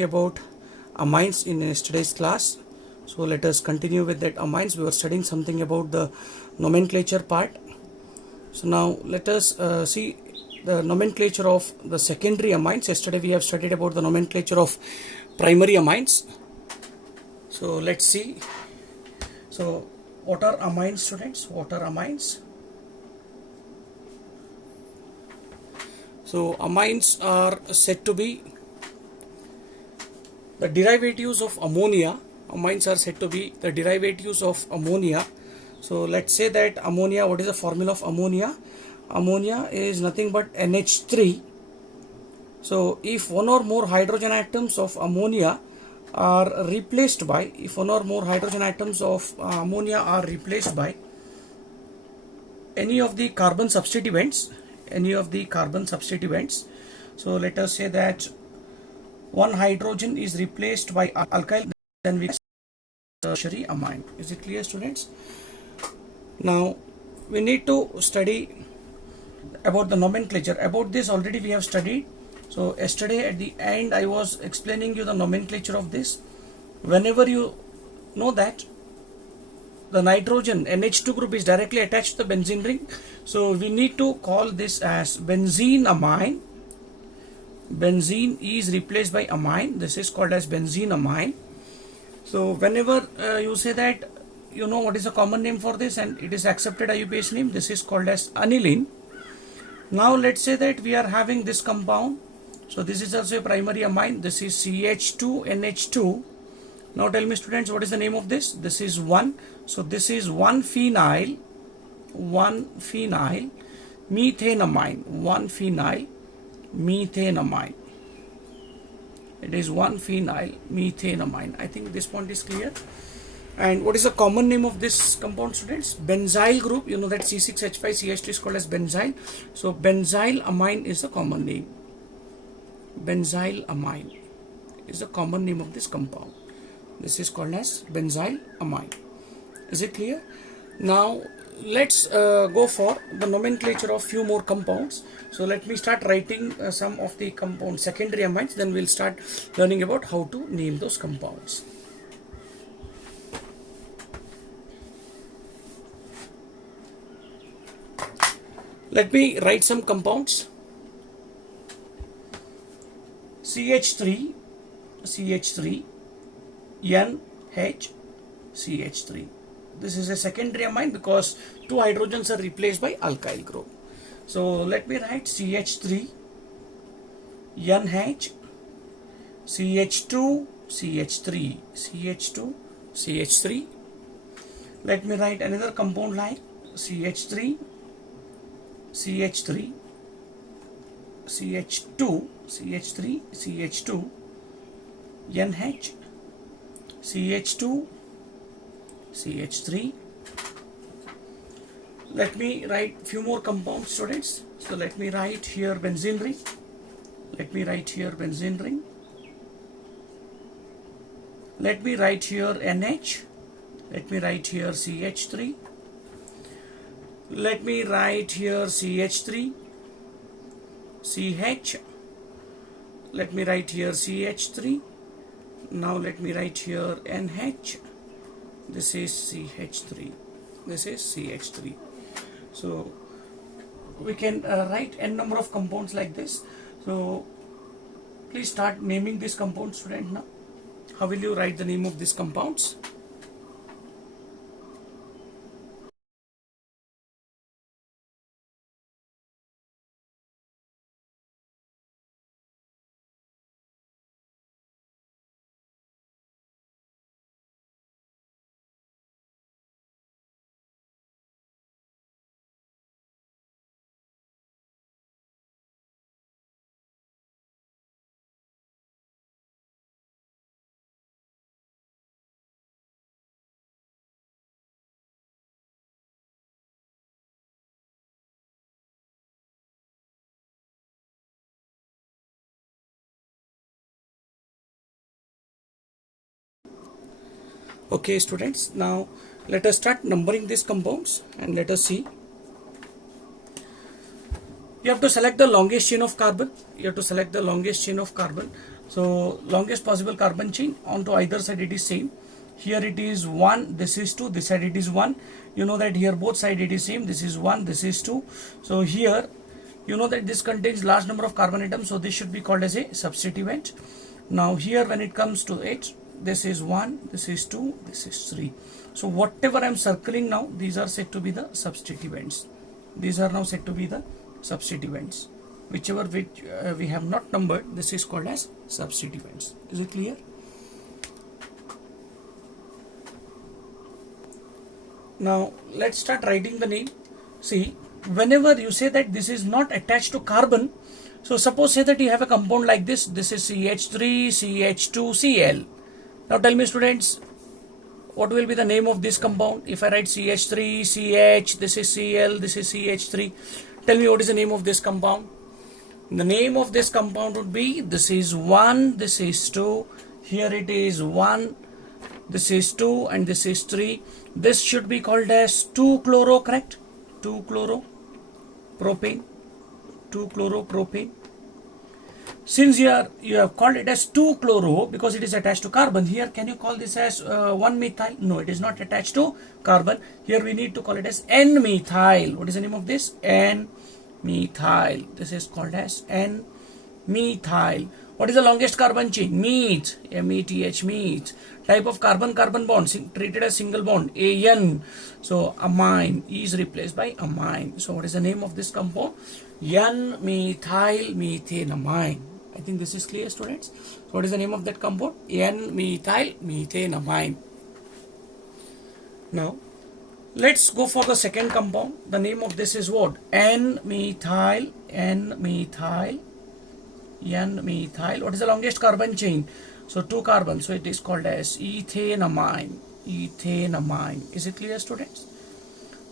about amines in yesterday's class. So let us continue with that amines. We were studying something about the nomenclature part. So now let us see the nomenclature of the secondary amines. Yesterday we have studied about the nomenclature of primary amines. So let's see. So what are amines, students? What are amines? So amines are said to be the derivatives of ammonia. Amines are said to be the derivatives of ammonia. So let's say that ammonia, what is the formula of ammonia? Ammonia is nothing but NH3. So if one or more hydrogen atoms of ammonia are replaced by, any of the carbon substituents, so let us say that one hydrogen is replaced by alkyl, then we get tertiary amine. Is it clear, students? Now we need to study about the nomenclature. About this already we have studied. So yesterday at the end I was explaining you the nomenclature of this. Whenever you know that the nitrogen NH2 group is directly attached to the benzene ring, so we need to call this as benzene amine. Benzene is replaced by amine. This is called as benzene amine. So whenever you say that, you know what is the common name for this and it is accepted IUPAC name, this is called as aniline. Now let's say that we are having this compound. So this is also a primary amine. This is CH2NH2. Now tell me, students, what is the name of this? This is 1. So this is 1-phenyl methanamine. 1-phenyl methanamine. It is 1-phenyl methanamine. I think this point is clear. And what is the common name of this compound, students? Benzyl group. You know that C6H5CH2 is called as benzyl. So benzyl amine is the common name. Benzyl amine is the common name of this compound. This is called as benzyl amine. Is it clear? Now let's go for the nomenclature of few more compounds. So let me start writing some of the compound secondary amines, then we'll start learning about how to name those compounds. Let me write some compounds. CH3 NHCH3. This is a secondary amine because two hydrogens are replaced by alkyl group. So let me write CH3 NH CH2CH3. Let me write another compound like CH2 NH CH3. Let me write few more compounds, students. So let me write here benzene ring. Let me write here NH. Let me write here CH3. Let me write here CH3 CH. Let me write here CH3. Now let me write here NH. This is CH3. So we can write n number of compounds like this. So please start naming these compounds, student. Now how will you write the name of these compounds? Okay, students, now let us start numbering these compounds and let us see. You have to select the longest chain of carbon. So longest possible carbon chain, onto either side it is same. Here it is 1, this is 2, this side it is 1. You know that here both side it is same, this is 1, this is 2. So here you know that this contains large number of carbon atoms, so this should be called as a substituent. Now here when it comes to it, this is 1, this is 2, this is 3. So whatever I am circling now, these are said to be the substituents. These are now said to be the substituents. Whichever which we have not numbered, this is called as substituents. Is it clear? Now let's start writing the name. See, whenever you say that this is not attached to carbon, so suppose say that you have a compound like this. This is CH3, CH2, Cl. Now tell me students, what will be the name of this compound? If I write CH3, CH, this is Cl, this is CH3. Tell me what is the name of this compound? The name of this compound would be, this is 1, this is 2, here it is 1, this is 2 and this is 3. This should be called as 2-chloro, correct? 2-chloropropane. 2-chloropropane. Since you have called it as 2-chloro because it is attached to carbon, here can you call this as 1-methyl? No, it is not attached to carbon. Here we need to call it as N-methyl. What is the name of this? N-methyl. This is called as N-methyl. What is the longest carbon chain? Meth. M-E-T-H, meth. Type of carbon-carbon bond treated as single bond. AN. So amine is replaced by amine. So what is the name of this compound? N-methyl methanamine. I think this is clear, students. So what is the name of that compound? N-methyl methanamine. Now let's go for the second compound. The name of this is what? N-methyl. What is the longest carbon chain? So 2 carbons. So it is called as ethanamine. Is it clear, students?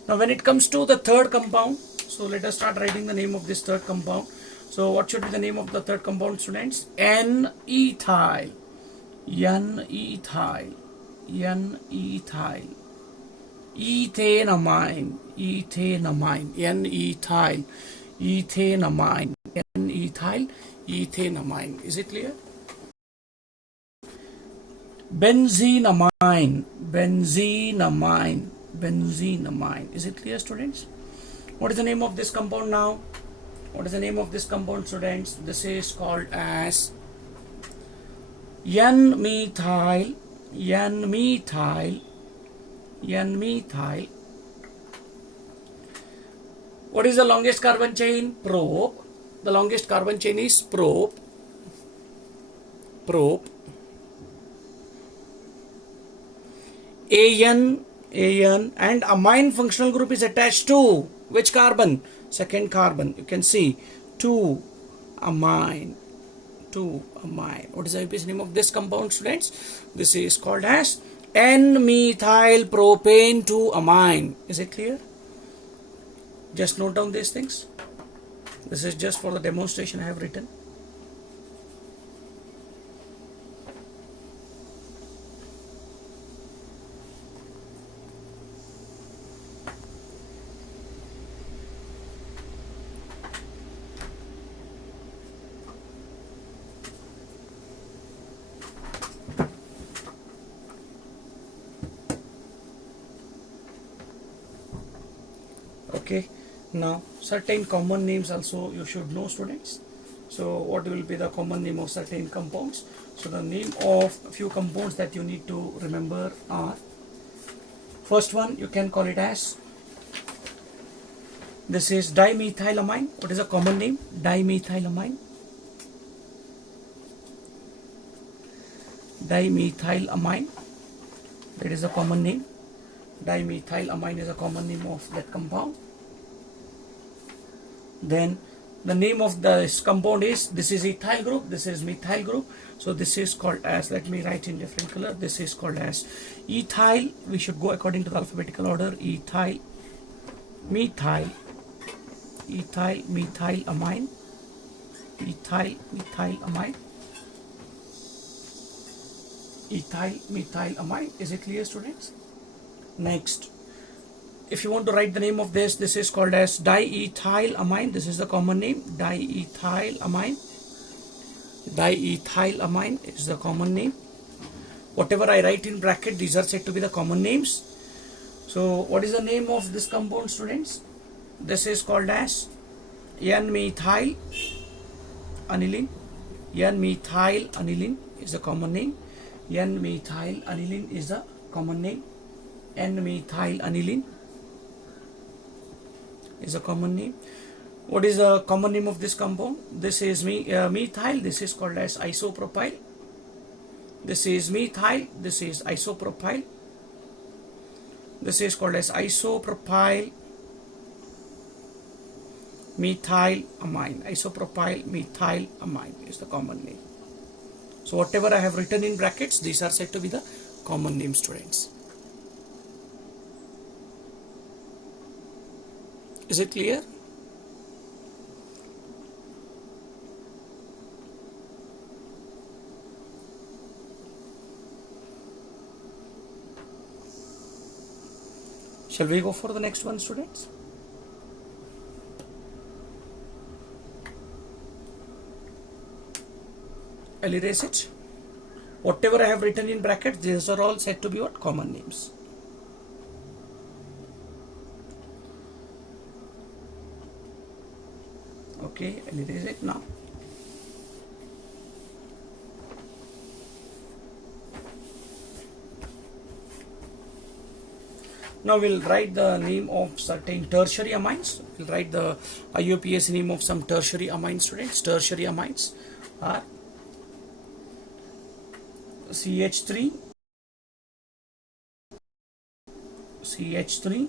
Now when it comes to the third compound, so let us start writing the name of this third compound. So what should be the name of the third compound, Students? N-ethyl. N-ethyl. N-ethyl. Ethanamine. Ethanamine. N-ethyl. Ethanamine. N-ethyl. Ethanamine. Is it clear? Benzenamine. Benzenamine. Benzenamine. Is it clear, students? What is the name of this compound now? What is the name of this compound, students? This is called as N-methyl. N-methyl. N-methyl. What is the longest carbon chain? Prop. The longest carbon chain is prop. Prop. AN. And amine functional group is attached to which carbon? Second carbon. You can see 2-amine. 2-amine. What is the name of this compound, students? This is called as N-methyl propane 2-amine. Is it clear? Just note down these things. This is just for the demonstration I have written. Okay, now certain common names also you should know, students. So what will be the common name of certain compounds? So the name of a few compounds that you need to remember are, first one you can call it as, this is dimethylamine. What is a common name? Dimethylamine. Dimethylamine. That is a common name. Dimethylamine is a common name of that compound. Then the name of this compound is, this is ethyl group, this is methyl group. So this is called as, let me write in different color, this is called as ethyl. We should go according to the alphabetical order. Ethyl, methyl, ethyl, methylamine, ethyl, methylamine, ethyl, methylamine. Is it clear, students? Next, if you want to write the name of this, this is called as diethylamine. This is the common name, diethylamine. Diethylamine is the common name. Whatever I write in bracket, these are said to be the common names. So what is the name of this compound, students? This is called as N-methyl aniline. N-methyl aniline is the common name. N-methyl aniline is the common name. N-methyl aniline is a common name. What is the common name of this compound? This is methyl. This is called as isopropyl. This is methyl. This is isopropyl. This is called as isopropyl methylamine. Isopropyl methylamine is the common name. So whatever I have written in brackets, these are said to be the common name, students. Is it clear? Shall we go for the next one, students? I'll erase it. Whatever I have written in brackets, these are all said to be what? Common names. Okay, I'll erase it now. Now we'll write the name of certain tertiary amines. We'll write the IUPAC name of some tertiary amines, students. Tertiary amines are CH3, CH3,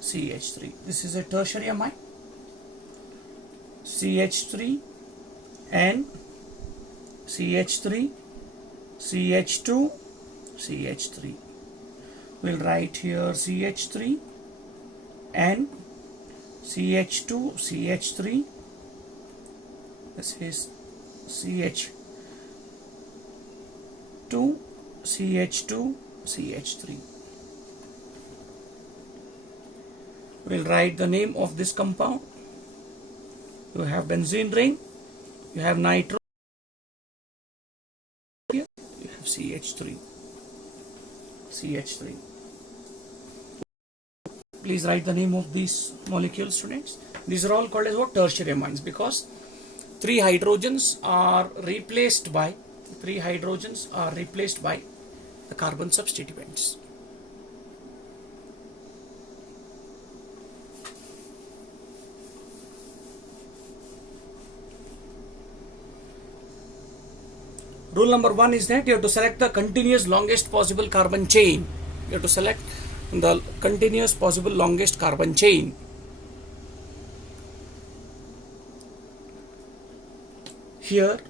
CH3. This is a tertiary amine. CH3 and CH3, CH2, CH3. We'll write here CH3 and CH2, CH3. This is CH2, CH2, CH3. We'll write the name of this compound. You have benzene ring, you have nitro, here you have CH3. CH3. Please write the name of these molecules, students. These are all called as what? Tertiary amines, because three hydrogens are replaced by the carbon substituents. Rule number 1 is that you have to select the continuous longest possible carbon chain. You have to select the continuous possible longest carbon chain. Here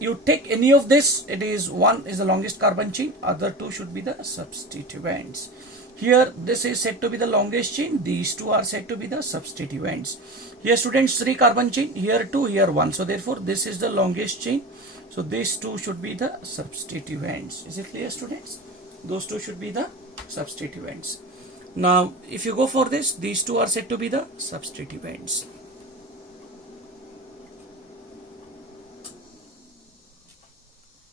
you take any of this, it is one is the longest carbon chain, other two should be the substituents. Here this is said to be the longest chain, these two are said to be the substituents. Here students 3 carbon chain, here 2, here 1, so therefore this is the longest chain. So these two should be the substituents. Is it clear, students? Those two should be the substituents. Now if you go for this, these two are said to be the substituents.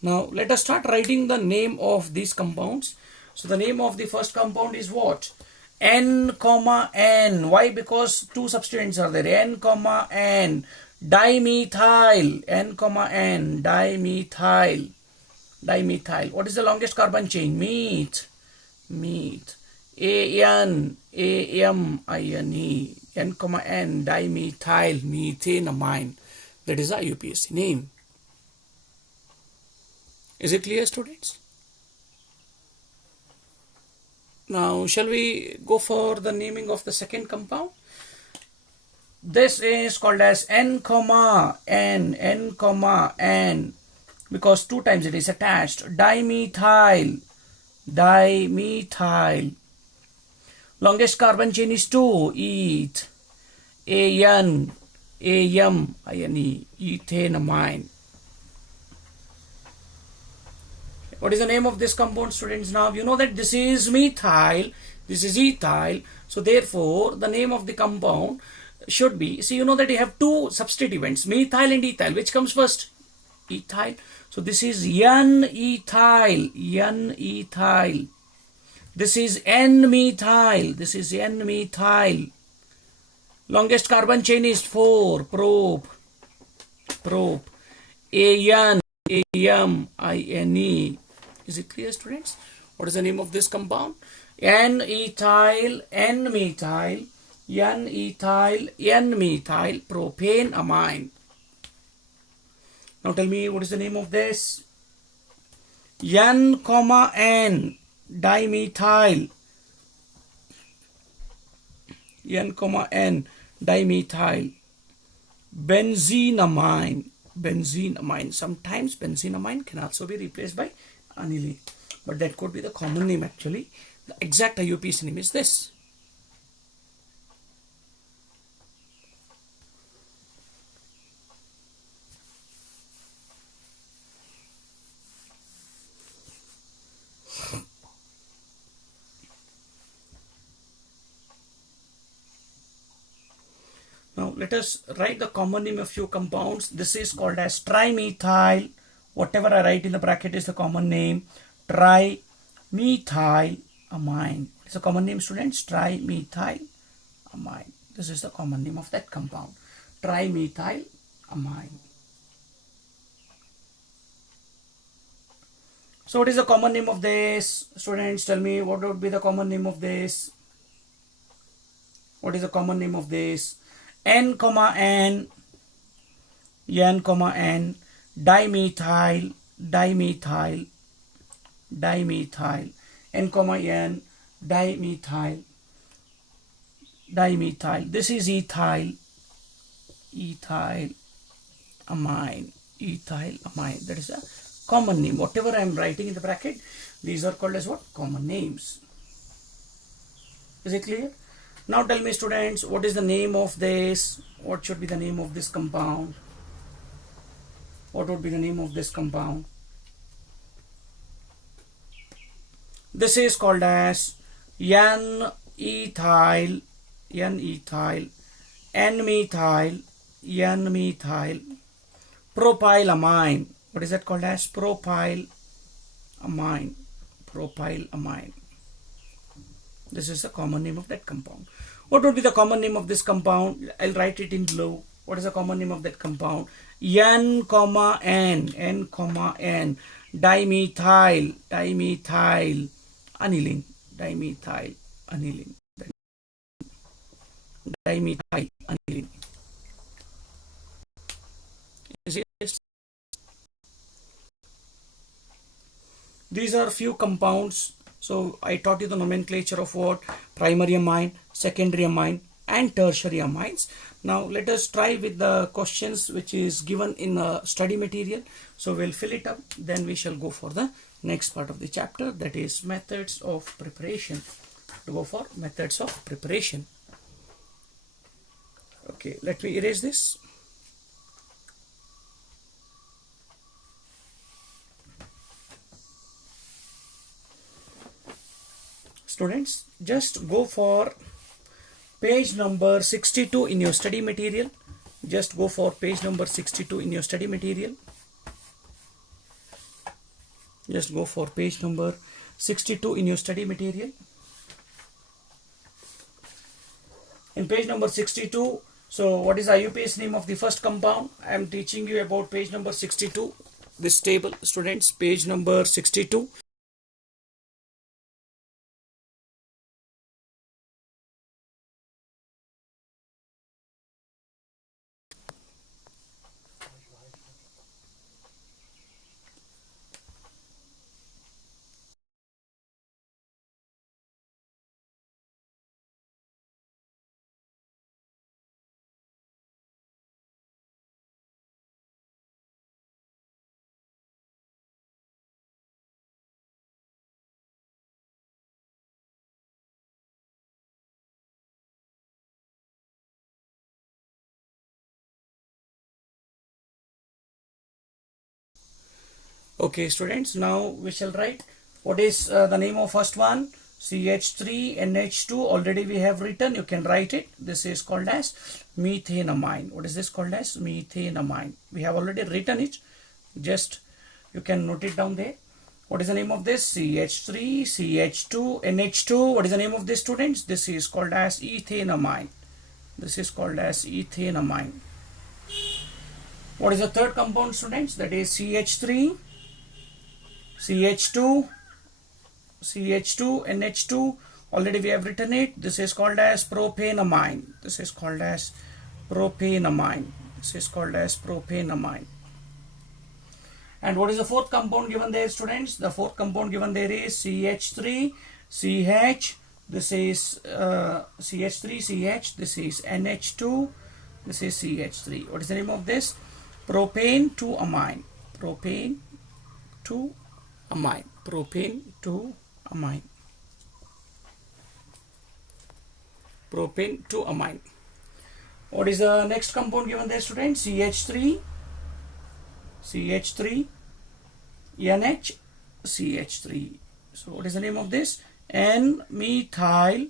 Now let us start writing the name of these compounds. So the name of the first compound is what? N, N. Why? Because two substituents are there. N, N. Dimethyl. N, N. Dimethyl. Dimethyl. What is the longest carbon chain? Meth. AN. AMINE. N, N. Dimethyl methanamine. That is the IUPAC name. Is it clear, students? Now shall we go for the naming of the second compound? This is called as N, N, because 2 times it is attached. Dimethyl. Longest carbon chain is 2. Eth. AN. AMINE. Ethanamine. What is the name of this compound, students? Now you know that this is methyl, this is ethyl. So therefore the name of the compound should be, see, you know that you have two substituents, methyl and ethyl. Which comes first? ethyl. So this is N-ethyl, N-ethyl. This is N-methyl, this is N-methyl. Longest carbon chain is 4, prop. A-N-A-M-I-N-E. Is it clear, students? What is the name of this compound? N-ethyl, N-methyl, N-ethyl, N-methyl, propane amine. Now tell me, what is the name of this? N, N, dimethyl. N, N, dimethyl. Benzenamine. Benzenamine. Sometimes benzenamine can also be replaced by aniline. But that could be the common name actually. The exact IUPAC name is this. Now let us write the common name of few compounds. This is called as trimethyl. Whatever I write in the bracket is the common name. Trimethylamine. It's a common name, students. Trimethylamine. This is the common name of that compound. Trimethylamine. So what is the common name of this? Students, tell me what would be the common name of this? What is the common name of this? N, N, N, N, dimethyl, dimethyl, dimethyl, N, N, dimethyl, dimethyl. This is ethyl, ethyl amine, ethyl amine. That is a common name. Whatever I am writing in the bracket, these are called as what? Common names. Is it clear? Now tell me, students, what is the name of this? What should be the name of this compound? What would be the name of this compound? This is called as N-ethyl, N-ethyl, N-methyl, N-methyl, propylamine. What is that called as? Propylamine, propylamine. This is the common name of that compound. What would be the common name of this compound? I'll write it in below. What is the common name of that compound? N, N, N, N, dimethyl, dimethyl, aniline, dimethyl, aniline, dimethyl, aniline. Is it? These are few compounds. So I taught you the nomenclature of what? Primary amine, secondary amine and tertiary amines. Now let us try with the questions which is given in the study material. So we'll fill it up, then we shall go for the next part of the chapter, that is methods of preparation. To go for methods of preparation. Okay, let me erase this. Students, just go for page number 62 in your study material. Just go for page number 62 in your study material. Just go for page number 62 in your study material. In page number 62, so what is IUPAC name of the first compound? I am teaching you about page number 62. This table, students, page number 62. Okay, students, now we shall write what is the name of first one. CH3NH2 already we have written. You can write it. This is called as methanamine. What is this called as? Methanamine. We have already written it. Just you can note it down there. What is the name of this? CH3, CH2, NH2. What is the name of this, students? This is called as ethanamine. This is called as ethanamine. What is the third compound, students? That is CH3, CH2, CH2, NH2. Already we have written it. This is called as propanamine. This is called as propanamine. This is called as propanamine. And what is the fourth compound given there, students? The fourth compound given there is CH3, CH. This is CH3, CH. This is NH2. This is CH3. What is the name of this? Propane 2-amine. Propane 2-amine. Propane 2-amine. Propane 2-amine. What is the next compound given there, students? CH3, CH3, NH, CH3. So what is the name of this? N-methyl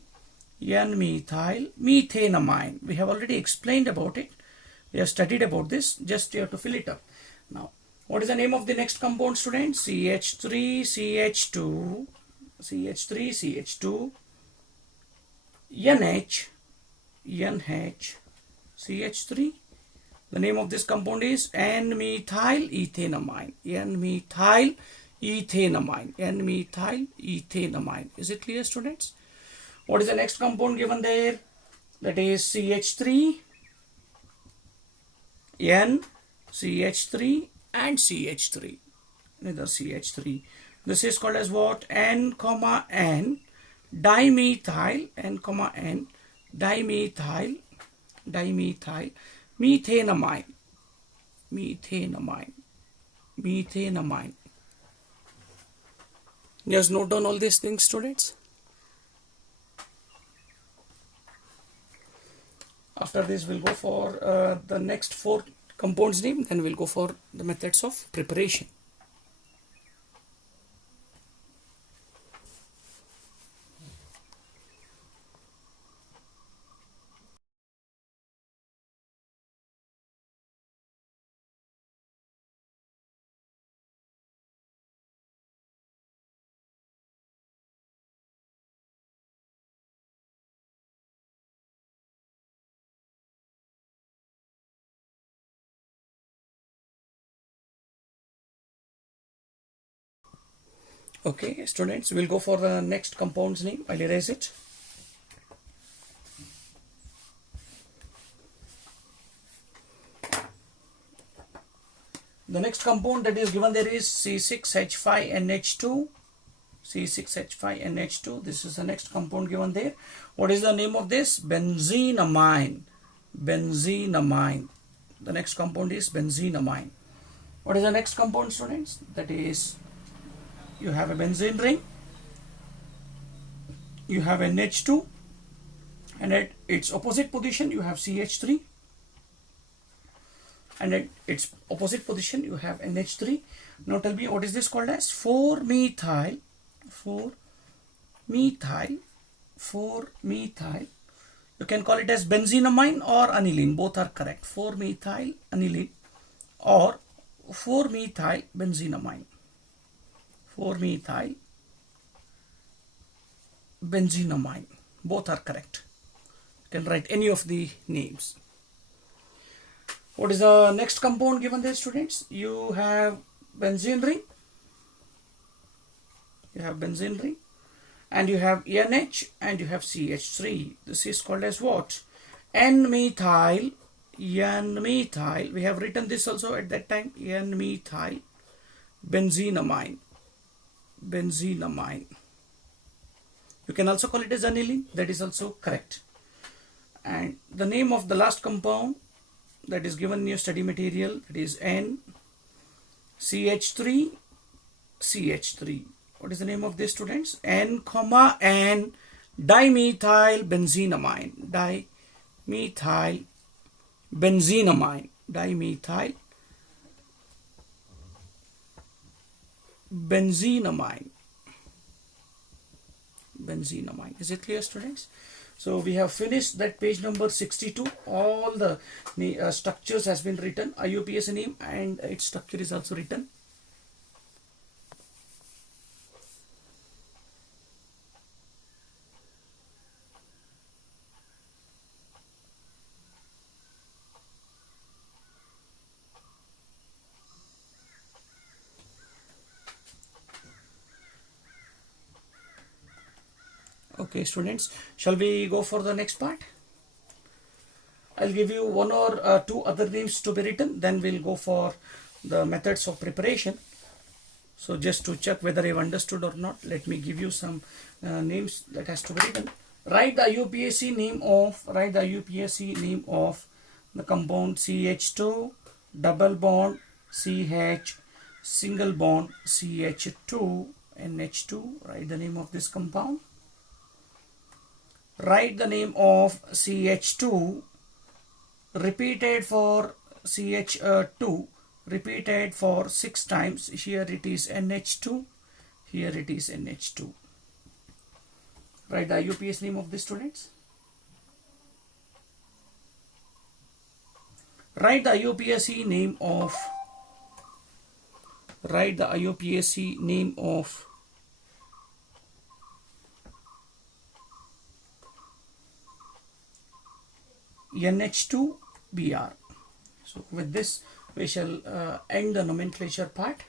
methanamine. We have already explained about it. We have studied about this. Just you have to fill it up. Now, what is the name of the next compound, students? CH3, CH2, CH3, CH2, NH, NH, CH3. The name of this compound is N-methyl ethanamine. N-methyl ethanamine. N-methyl ethanamine. Is it clear, students? What is the next compound given there? That is CH3, N, CH3 and CH3. Another CH3. This is called as what? N, N, dimethyl, N, N, dimethyl, dimethyl, methanamine, methanamine, methanamine. Just note down all these things, students. After this, we'll go for the next 4 compounds name, then we'll go for the methods of preparation. Okay, students, we'll go for the next compound's name. I'll erase it. The next compound that is given there is C6H5NH2. C6H5NH2. This is the next compound given there. What is the name of this? Benzenamine. Benzenamine. The next compound is benzenamine. What is the next compound, students? That is, you have a benzene ring, you have NH2, and at its opposite position you have CH3, and at its opposite position you have NH3. Now tell me, what is this called as? 4-methyl, 4-methyl, 4-methyl. You can call it as benzenamine or aniline. Both are correct. 4-methyl aniline or 4-methyl benzenamine. 4-methyl benzenamine. Both are correct. You can write any of the names. What is the next compound given there, students? You have benzene ring. You have benzene ring. And you have NH and you have CH3. This is called as what? N-methyl. N-methyl. We have written this also at that time. N-methyl benzenamine. Benzenamine. You can also call it as aniline. That is also correct. And the name of the last compound that is given in your study material, that is N, CH3, CH3. What is the name of this, students? N, N, dimethyl benzenamine. Dimethyl benzenamine. Dimethyl benzenamine. Benzenamine. Is it clear, students? So we have finished that page number 62. All the structures has been written. IUPAC name and its structure is also written. Okay, students, shall we go for the next part? I'll give you one or two other names to be written, then we'll go for the methods of preparation. So just to check whether you've understood or not, let me give you some names that has to be written. Write the IUPAC name of the compound CH2 double bond CH single bond CH2 NH2. Write the name of this compound. Write the name of CH2 repeated for CH2 repeated for 6 times. Here it is NH2, here it is NH2. Write the IUPAC name of the students. Write the IUPAC name of NH2Br. So with this we shall end the nomenclature part.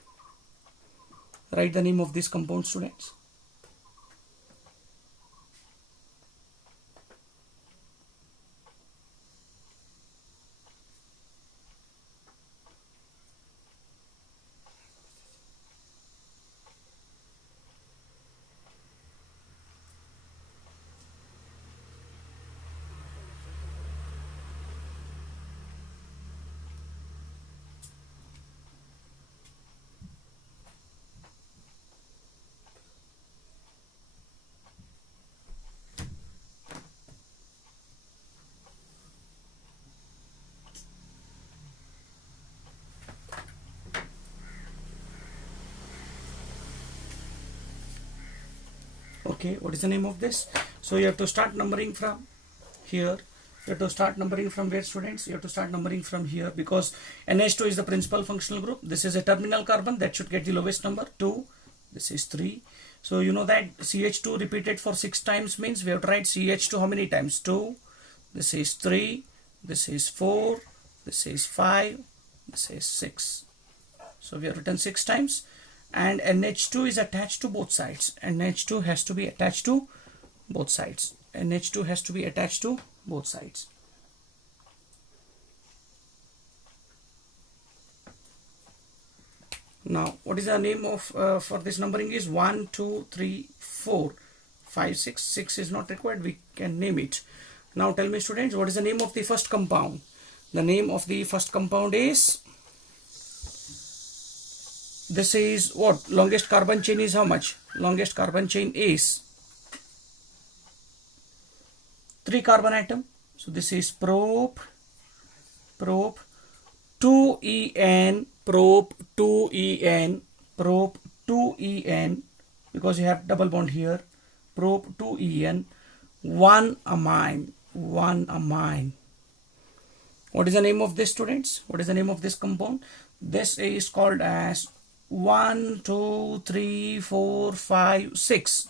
Write the name of this compound, students. Okay, what is the name of this? So you have to start numbering from here. You have to start numbering from where, students? You have to start numbering from here, because NH2 is the principal functional group. This is a terminal carbon, that should get the lowest number, 2. This is 3. So you know that CH2 repeated for 6 times means we have to write CH2 how many times? 2. This is 3. This is 4. This is 5. This is 6. So we have written 6 times. And NH2 is attached to both sides. NH2 has to be attached to both sides. NH2 has to be attached to both sides. Now, what is the name of for this numbering is 1, 2, 3, 4, 5, 6. 6 is not required. We can name it. Now, tell me, students, what is the name of the first compound? The name of the first compound is, this is what? Longest carbon chain is how much? Longest carbon chain is 3 carbon atom. So this is prop 2En, prop 2En, prop 2En, because you have double bond here, prop 2En, 1 amine, 1 amine. What is the name of this, students? What is the name of this compound? This is called as 1, 2, 3, 4, 5, 6.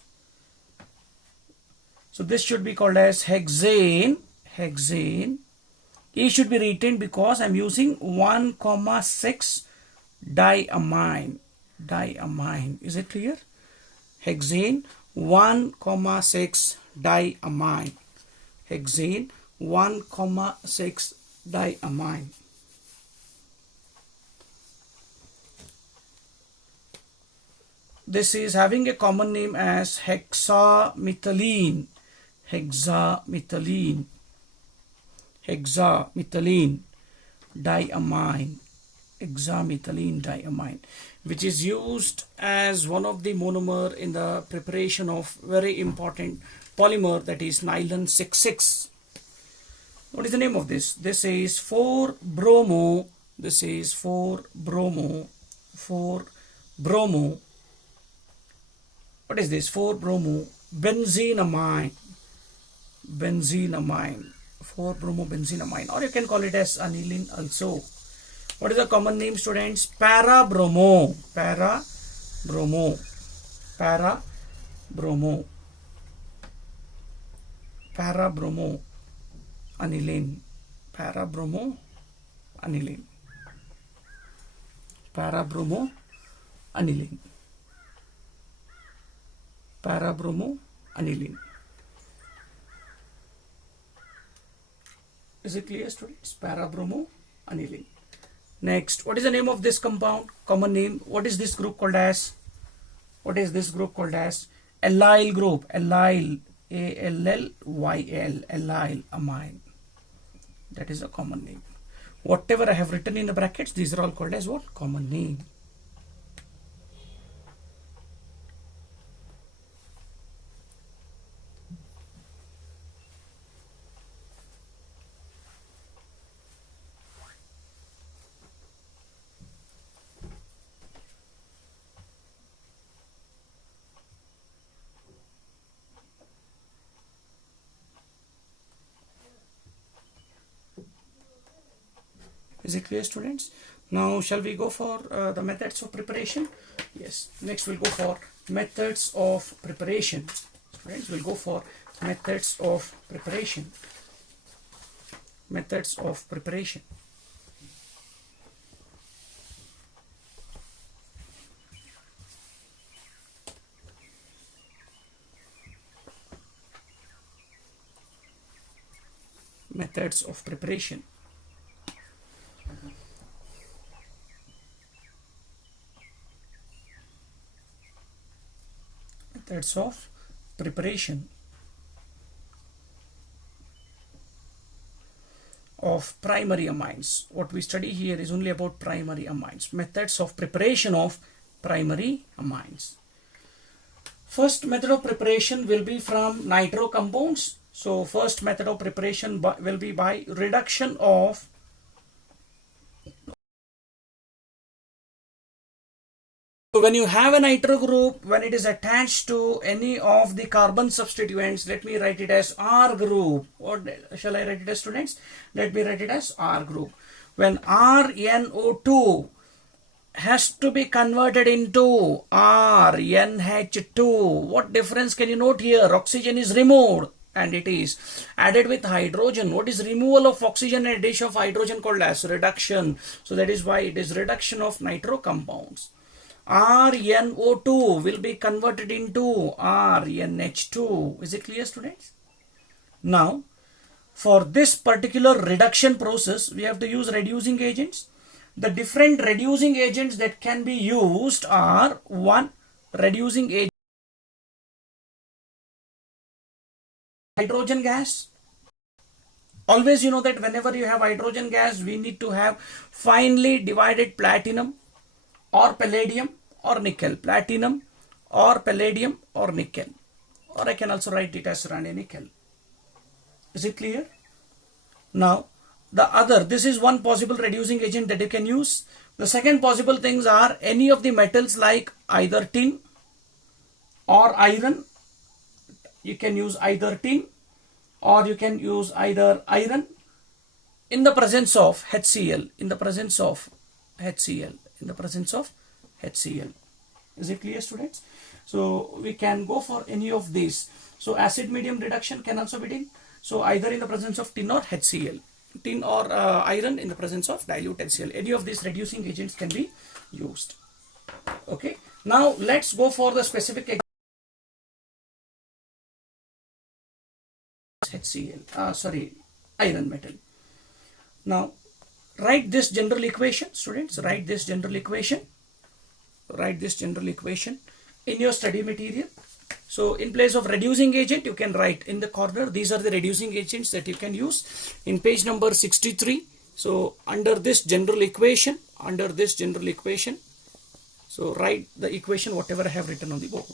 So this should be called as hexane. E should be retained because I'm using 1,6 diamine. Is it clear? Hexane 1,6 diamine. Hexane 1,6 diamine. This is having a common name as hexamethylene. Hexamethylene diamine. Hexamethylene diamine, which is used as one of the monomer in the preparation of very important polymer, that is nylon 6,6. What is the name of this? This is 4-bromo. This is 4-bromo. 4-bromo. What is this? 4-bromo benzenamine. 4-bromobenzenamine, 4-bromobenzenamine, or you can call it as aniline also. What is the common name, students? Para-bromo, para-bromo, para-bromo, para-bromo aniline, para-bromo aniline, para-bromo aniline, para-bromo aniline. Is it clear, students? Para-bromo aniline. Next, what is the name of this compound? Common name. What is this group called as? What is this group called as? Allyl group. Allyl. A-L-L-Y-L. Allyl amine. That is a common name. Whatever I have written in the brackets, these are all called as what? Common name. Is it clear, students? Now shall we go for the methods of preparation? Yes. Next we'll go for methods of preparation. Students, we'll go for methods of preparation. Methods of preparation. Methods of preparation. Methods of preparation of primary amines. What we study here is only about primary amines. Methods of preparation of primary amines. First method of preparation will be from nitro compounds. So first method of preparation will be by reduction of So when you have a nitro group, when it is attached to any of the carbon substituents, let me write it as R group. What shall I write it as, students? Let me write it as R group. When RNO2 has to be converted into RNH2, what difference can you note here? Oxygen is removed and it is added with hydrogen. What is removal of oxygen and addition of hydrogen called as? Reduction. So that is why it is reduction of nitro compounds. RNO2 will be converted into RNH2. Is it clear, students? Now, for this particular reduction process, we have to use reducing agents. The different reducing agents that can be used are: one, reducing agent, hydrogen gas. Always you know that whenever you have hydrogen gas, we need to have finely divided platinum or palladium or nickel. Platinum or palladium or nickel. Or I can also write it as Rani nickel. Is it clear? Now, this is one possible reducing agent that you can use. The second possible things are any of the metals like either tin or iron. You can use either tin or you can use either iron in the presence of HCl. In the presence of HCl. In the presence of HCl. Is it clear, students? So we can go for any of these. So acid medium reduction can also be done. So either in the presence of tin or HCl. Tin or iron in the presence of dilute HCl. Any of these reducing agents can be used. Okay. Now let's go for the specific HCl. Iron metal. Now write this general equation, students. Write this general equation. Write this general equation in your study material. So in place of reducing agent, you can write in the corner, these are the reducing agents that you can use in page number 63. So under this general equation, so write the equation whatever I have written on the board.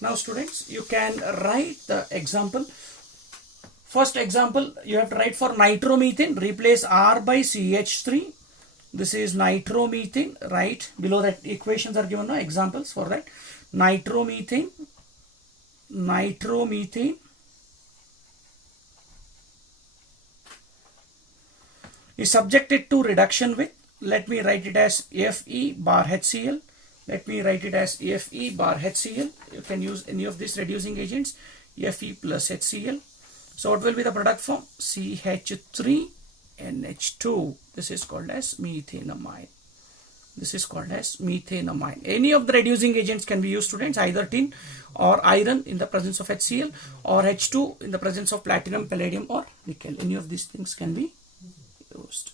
Now students, you can write the example. First example, you have to write for nitromethane, replace R by CH3. This is nitromethane, right? Below that equations are given, no examples for that. Nitromethane is subjected to reduction with, let me write it as Fe bar HCl. Let me write it as Fe bar HCl. You can use any of these reducing agents, Fe plus HCl. So what will be the product form? CH3NH2. This is called as methanamine. This is called as methanamine. Any of the reducing agents can be used, students, either tin or iron in the presence of HCl, or H2 in the presence of platinum, palladium or nickel. Any of these things can be used.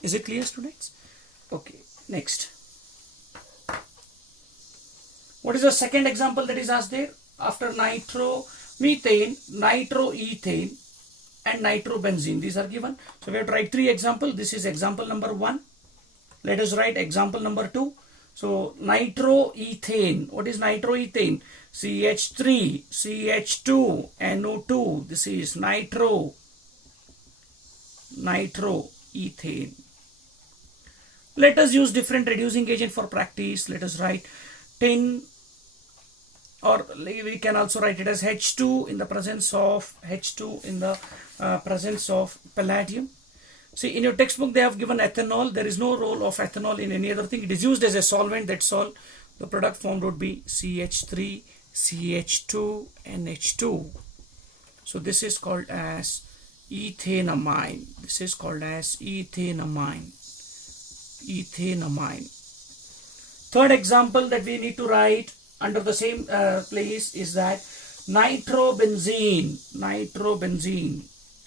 Is it clear, students? Okay, next. What is the second example that is asked there? After nitromethane, nitroethane and nitrobenzene, these are given. So we have to write three examples. This is example number 1. Let us write example number 2. So nitroethane, what is nitroethane? CH3, CH2, NO2. This is nitroethane. Let us use different reducing agent for practice. Let us write tin, or we can also write it as H2 in the presence of palladium. See, in your textbook they have given ethanol. There is no role of ethanol in any other thing. It is used as a solvent, that's all. The product formed would be CH3, CH2, NH2. So this is called as ethanamine. This is called as ethanamine. Third example that we need to write under the same place is that nitrobenzene.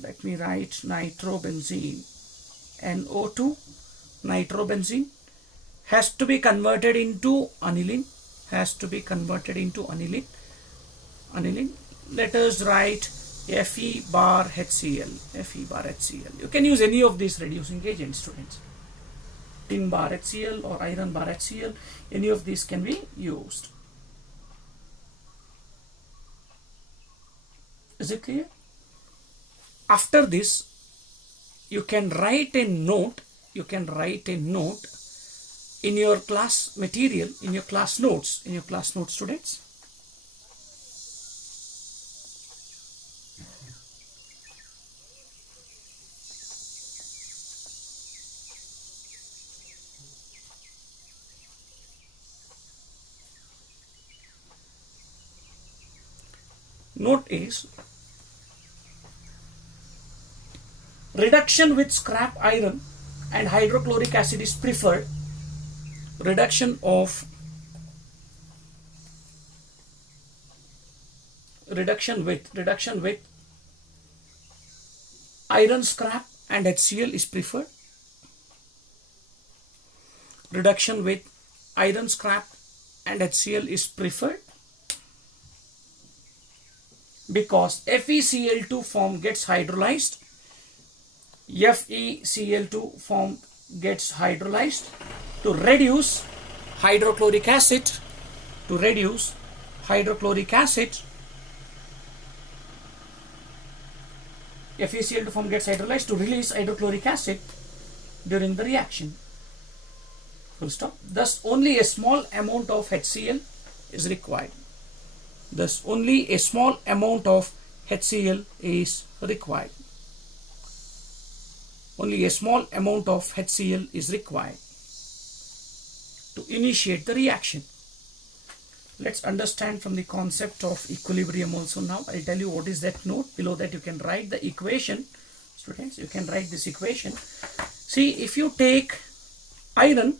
Let me write nitrobenzene. NO2, nitrobenzene has to be converted into aniline. Let us write Fe bar HCl. You can use any of these reducing agents, students. Tin bar HCl or iron bar HCl, any of these can be used. Is it clear? After this, you can write a note. In your class material, in your class notes, students. Note is reduction with scrap iron and hydrochloric acid is preferred. Reduction with iron scrap and HCl is preferred. Reduction with iron scrap and HCl is preferred because FeCl2 form gets hydrolyzed. FeCl2 form gets hydrolyzed to reduce hydrochloric acid. FeCl2 form gets hydrolyzed to release hydrochloric acid during the reaction. Full stop. Thus only a small amount of HCl is required. Only a small amount of HCl is required to initiate the reaction. Let's understand from the concept of equilibrium also now. I'll tell you what is that note. Below that you can write the equation. Students, you can write this equation. See, if you take iron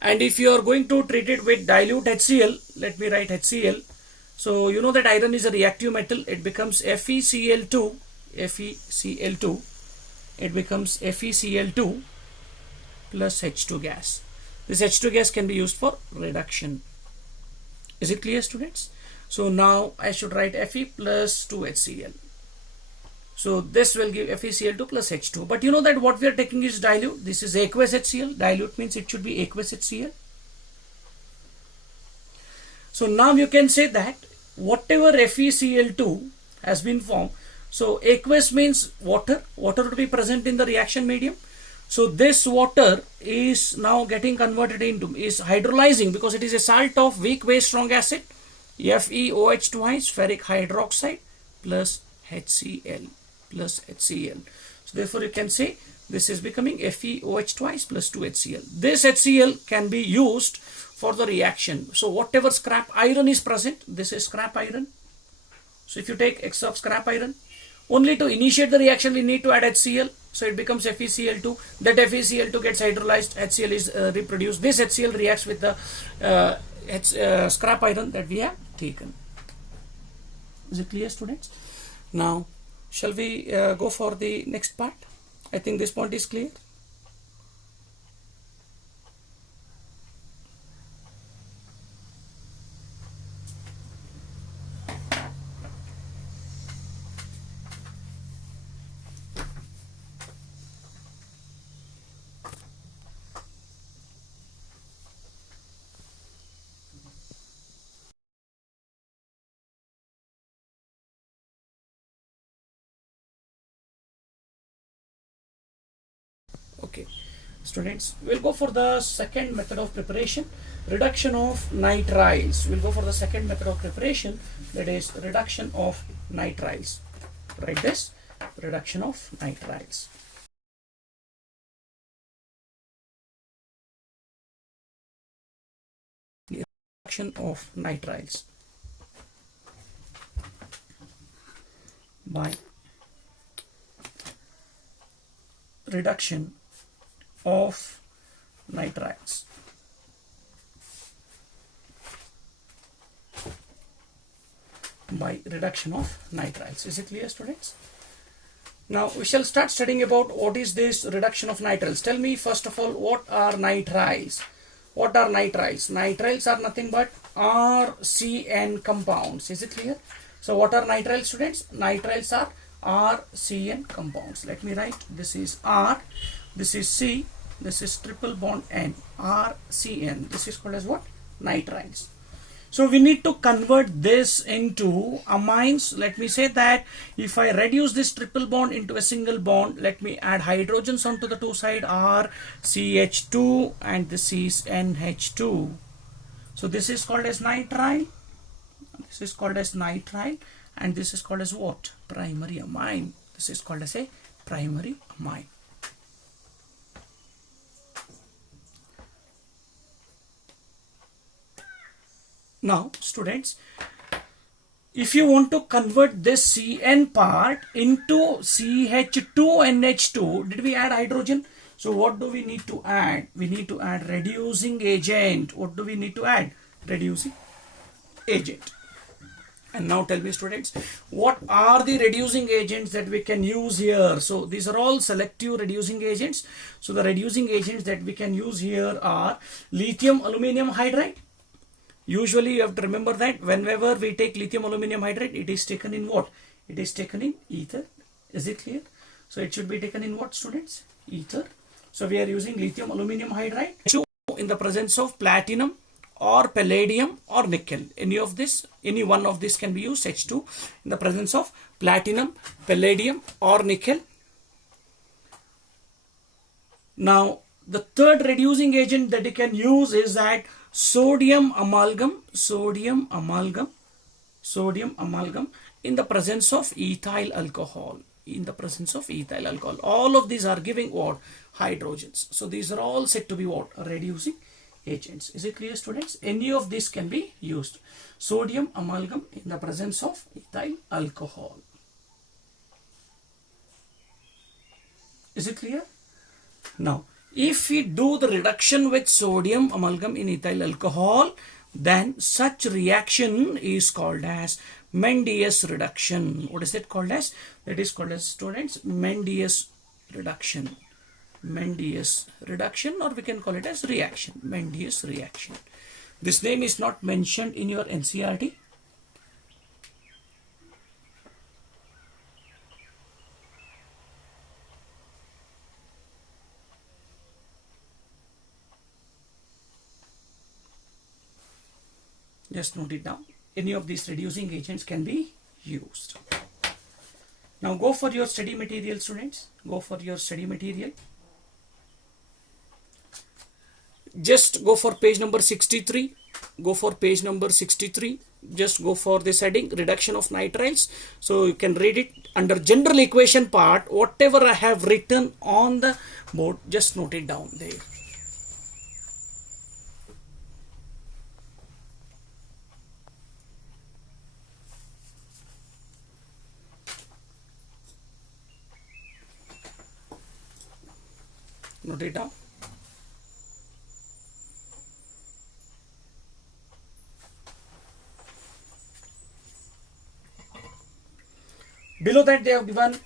and if you are going to treat it with dilute HCl, let me write HCl. So you know that iron is a reactive metal. It becomes FeCl2. It becomes FeCl2 plus H2 gas. This H2 gas can be used for reduction. Is it clear, students? So now I should write Fe plus 2HCl. So this will give FeCl2 plus H2. But you know that what we are taking is dilute. This is aqueous HCl. Dilute means it should be aqueous HCl. So now you can say that whatever FeCl2 has been formed, so aqueous means water. Water would be present in the reaction medium. So this water is now getting converted into, is hydrolyzing, because it is a salt of weak base strong acid, FeOH twice, ferric hydroxide plus HCl plus HCl. So therefore you can say this is becoming FeOH twice plus 2HCl. This HCl can be used for the reaction. So whatever scrap iron is present, this is scrap iron. So if you take X of scrap iron, only to initiate the reaction we need to add HCl. So it becomes FeCl2. That FeCl2 gets hydrolyzed, HCl is reproduced. This HCl reacts with the scrap iron that we have taken. Is it clear, students? Now, shall we go for the next part? I think this point is clear. Okay, students, we'll go for the second method of preparation, reduction of nitriles. We'll go for the second method of preparation, that is reduction of nitriles. Write this, reduction of nitriles. Reduction of nitriles by reduction of nitriles. By reduction of nitriles. Is it clear, students? Now we shall start studying about what is this reduction of nitriles. Tell me first of all, what are nitriles? What are nitriles? Nitriles are nothing but RCN compounds. Is it clear? So what are nitriles, students? Nitriles are RCN compounds. Let me write, this is R, this is C, this is triple bond N, RCN. This is called as what? Nitriles. So we need to convert this into amines. Let me say that if I reduce this triple bond into a single bond, let me add hydrogens onto the two side, RCH2, and this is NH2. So this is called as nitrile. This is called as nitrile, and this is called as what? Primary amine. This is called as a primary amine. Now, students, if you want to convert this CN part into CH2NH2, did we add hydrogen? So what do we need to add? We need to add reducing agent. What do we need to add? Reducing agent. And now tell me, students, what are the reducing agents that we can use here? So these are all selective reducing agents. So the reducing agents that we can use here are lithium aluminum hydride. Usually you have to remember that whenever we take lithium aluminum hydride, it is taken in what? It is taken in ether. Is it clear? So it should be taken in what, students? Ether. So we are using lithium aluminum hydride in the presence of platinum or palladium or nickel. Any of this, any one of this can be used, H2, in the presence of platinum, palladium or nickel. Now the third reducing agent that you can use is that sodium amalgam in the presence of ethyl alcohol. In the presence of ethyl alcohol. All of these are giving what? Hydrogens. So these are all said to be what? Reducing agents. Is it clear, students? Any of these can be used. Sodium amalgam in the presence of ethyl alcohol. Is it clear? Now, if we do the reduction with sodium amalgam in ethyl alcohol, then such reaction is called as Mendeus reduction. What is it called as? That is called as, students, Mendeus reduction. Mendeus reduction, or we can call it as reaction. Mendeus reaction. This name is not mentioned in your NCERT. Just note it down. Any of these reducing agents can be used. Now go for your study material, students. Go for your study material. Just go for page number 63. Go for page number 63. Just go for this heading, reduction of nitriles. So you can read it under general equation part. Whatever I have written on the board, just note it down there. Note it down. Below that they have given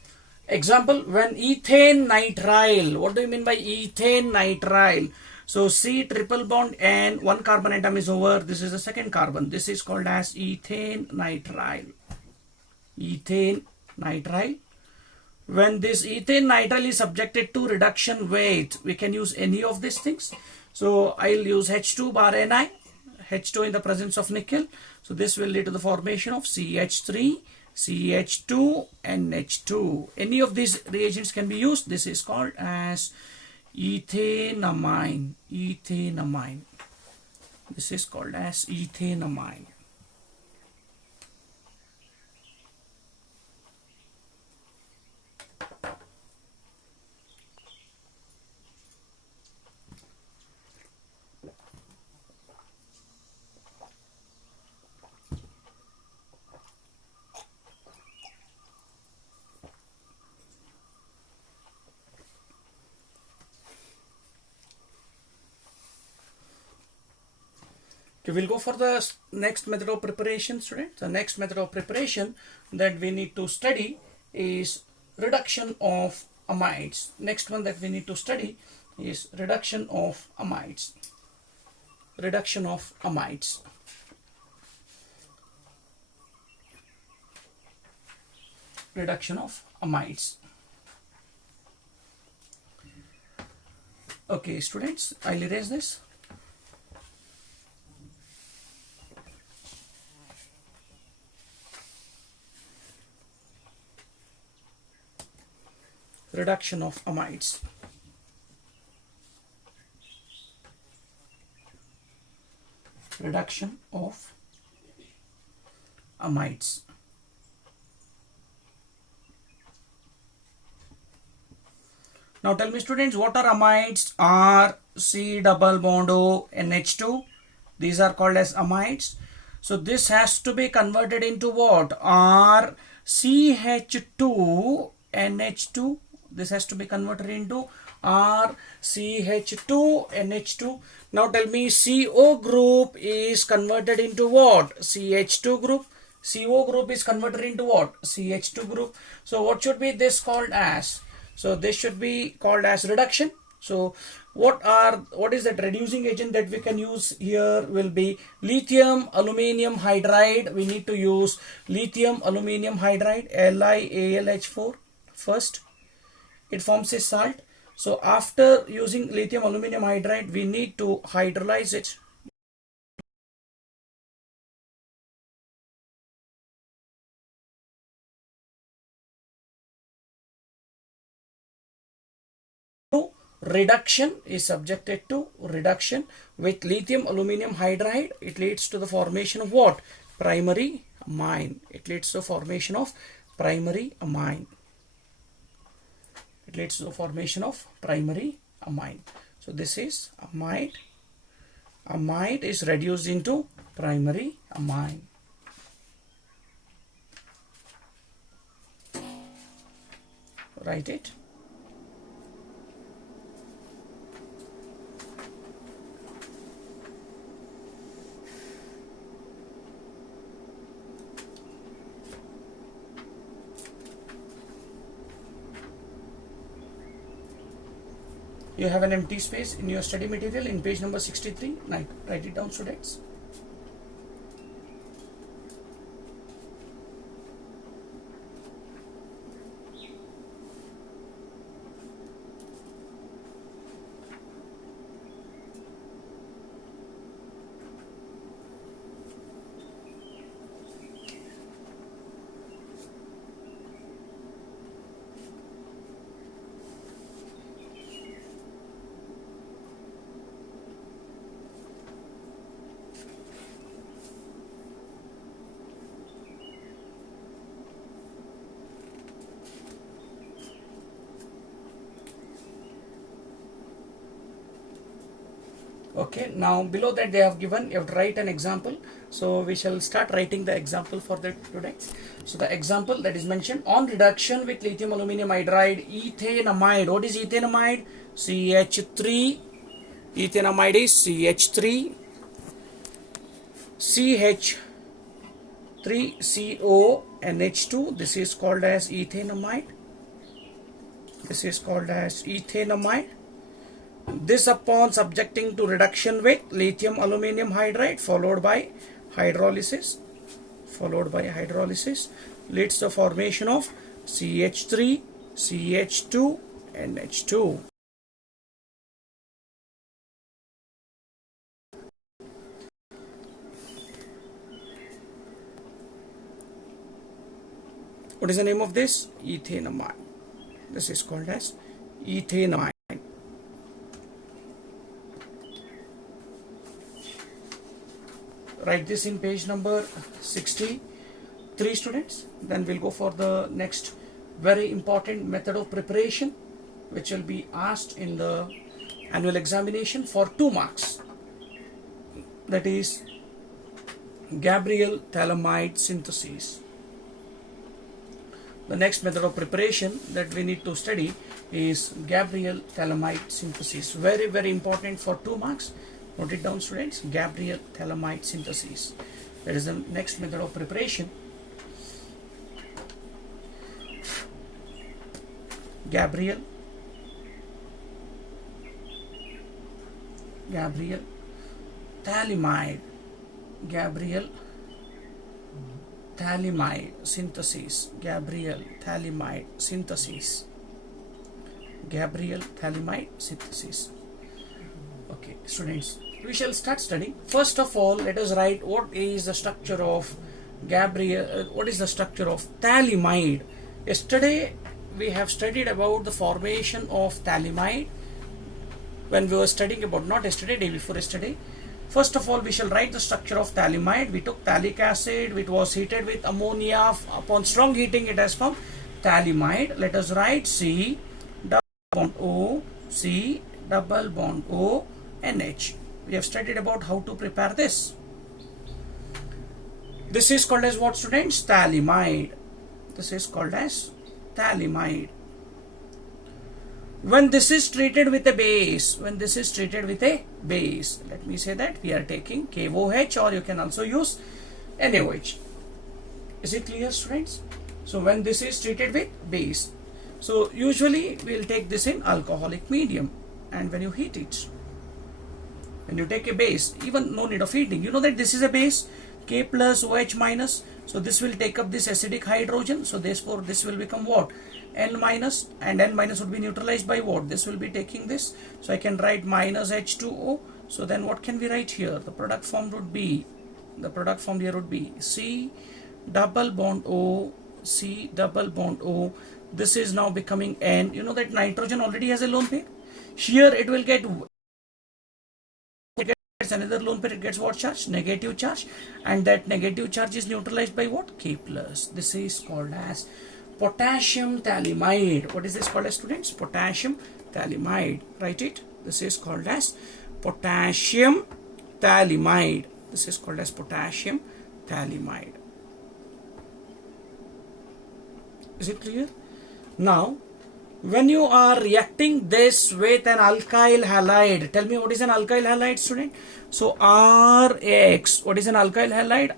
example when ethane nitrile. What do you mean by ethane nitrile? So C triple bond and one carbon atom is over. This is the second carbon. This is called as ethane nitrile. Ethane nitrile. When this ethane nitrile is subjected to reduction weight, we can use any of these things. So I'll use H2 bar Ni, H2 in the presence of nickel. So this will lead to the formation of CH3, CH2 and H2. Any of these reagents can be used. This is called as ethanamine. Ethanamine. This is called as ethanamine. Okay, we'll go for the next method of preparation, students. The next method of preparation that we need to study is reduction of amides. Next one that we need to study is reduction of amides. Reduction of amides. Reduction of amides. Okay, students, I'll erase this. Reduction of amides. Reduction of amides. Now tell me, students, what are amides? R, C double bond O, NH2. These are called as amides. So this has to be converted into what? R, CH2, NH2. This has to be converted into RCH2 NH2. Now tell me, CO group is converted into what? CH2 group. CO group is converted into what? CH2 group. So what should be this called as? So this should be called as reduction. So what is that reducing agent that we can use here will be lithium aluminium hydride. We need to use lithium aluminium hydride, LiAlH4 first. It forms a salt. So after using lithium aluminium hydride, we need to hydrolyze it to reduction, is subjected to reduction with lithium aluminium hydride. It leads to the formation of what? Primary amine. It leads to the formation of primary amine. It leads to the formation of primary amine. So this is amide. Amide is reduced into primary amine. Write it. You have an empty space in your study material in page number 63. Write it down, students. Okay, now below that they have given, you have to write an example. So we shall start writing the example for that students. So the example that is mentioned, on reduction with lithium aluminum hydride, ethanamide. What is ethanamide? CH3. Ethanamide is CH3, CH3CO and H2. This is called as ethanamide. This is called as ethanamide. This upon subjecting to reduction with lithium aluminum hydride followed by hydrolysis leads to formation of CH3, CH2 and H2. What is the name of this? Ethanamide. This is called as ethanamide. Write this in page number 63, students. Then we'll go for the next very important method of preparation, which will be asked in the annual examination for 2 marks. That is Gabriel-Thalamide synthesis. The next method of preparation that we need to study is Gabriel-Thalamide synthesis. Very, very important for 2 marks. Note it down, students. Gabriel-Thalamide synthesis. That is the next method of preparation. Gabriel-Thalamide synthesis. Gabriel-Thalamide synthesis. Okay, students, we shall start studying. First of all, let us write what is the structure of thalamide. Yesterday we have studied about the formation of thalamide when we were studying about, not yesterday, day before yesterday. First of all, we shall write the structure of thalamide. We took phthalic acid, which was heated with ammonia. Upon strong heating, it has formed thalamide. Let us write C double bond O, C double bond O, NH. We have studied about how to prepare this. This is called as what, students? Thalamide. This is called as thalamide. When this is treated with a base, let me say that we are taking KOH, or you can also use NaOH. Is it clear, students? So when this is treated with base, so usually we will take this in alcoholic medium, and when you heat it, when you take a base, even no need of heating, you know that this is a base, K plus OH minus, so this will take up this acidic hydrogen, so therefore this will become what? N minus, and N minus would be neutralized by what? This will be taking this, so I can write minus H2O. So then what can we write here? The product formed here would be C double bond O, C double bond O. This is now becoming N. You know that nitrogen already has a lone pair. Here it will get another lone pair, it gets what charge? Negative charge, and that negative charge is neutralized by what? K plus. This is called as potassium thalamide. What is this called as, students? Potassium thalamide. Write it. This is called as potassium thalamide. This is called as potassium thalamide. Is it clear? Now, when you are reacting this with an alkyl halide, tell me what is an alkyl halide, student? So RX. What is an alkyl halide?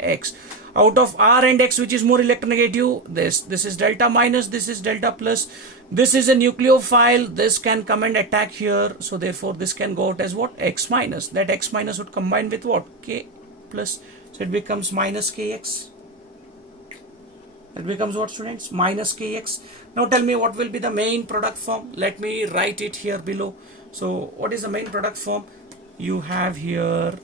RX. Out of R and X, which is more electronegative? This is delta minus, this is delta plus. This is a nucleophile. This can come and attack here. So therefore this can go out as what? X minus. That X minus would combine with what? K plus. So it becomes minus KX. It becomes what, students? Minus KX. Now tell me what will be the main product form. Let me write it here below. So what is the main product form? You have here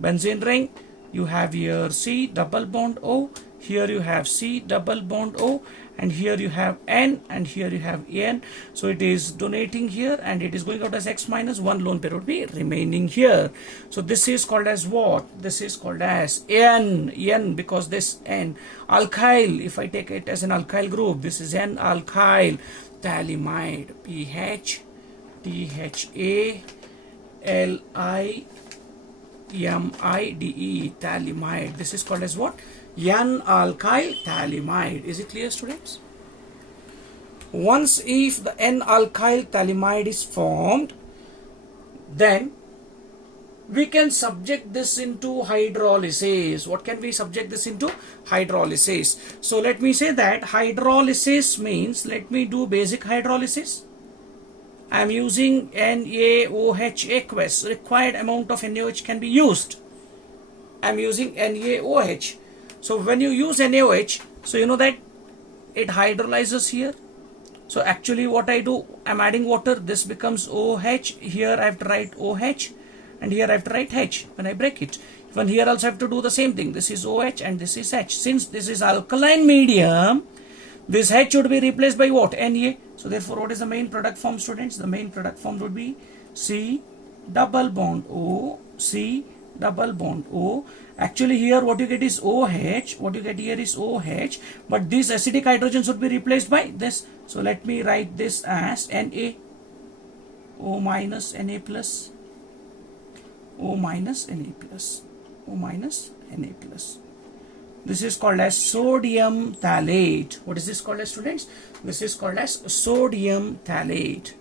benzene ring, you have here C double bond O, here you have C double bond O, and here you have N, and here you have N. So it is donating here, and it is going out as X minus, one lone pair would be remaining here. So this is called as what? This is called as N, because this N alkyl, if I take it as an alkyl group, this is N alkyl thalamide, pH THALIMIDE, thalamide. This is called as what? N-alkyl thalamide. Is it clear, students? Once if the N-alkyl thalamide is formed, then we can subject this into hydrolysis. What can we subject this into? Hydrolysis. So let me say that hydrolysis means, let me do basic hydrolysis. I am using NaOH aqueous. Required amount of NaOH can be used. I am using NaOH. So when you use NaOH, so you know that it hydrolyzes here. So actually what I do, I am adding water. This becomes OH. Here I have to write OH. And here I have to write H when I break it. Even here also I have to do the same thing. This is OH and this is H. Since this is alkaline medium, this H should be replaced by what? Na. So therefore what is the main product form, students? The main product form would be C double bond O, C double bond O. Actually here what you get is OH. What you get here is OH. But this acidic hydrogen should be replaced by this. So let me write this as Na. O minus Na plus. O minus Na plus. O minus Na plus. This is called as sodium phthalate. What is this called as, students? This is called as sodium phthalate.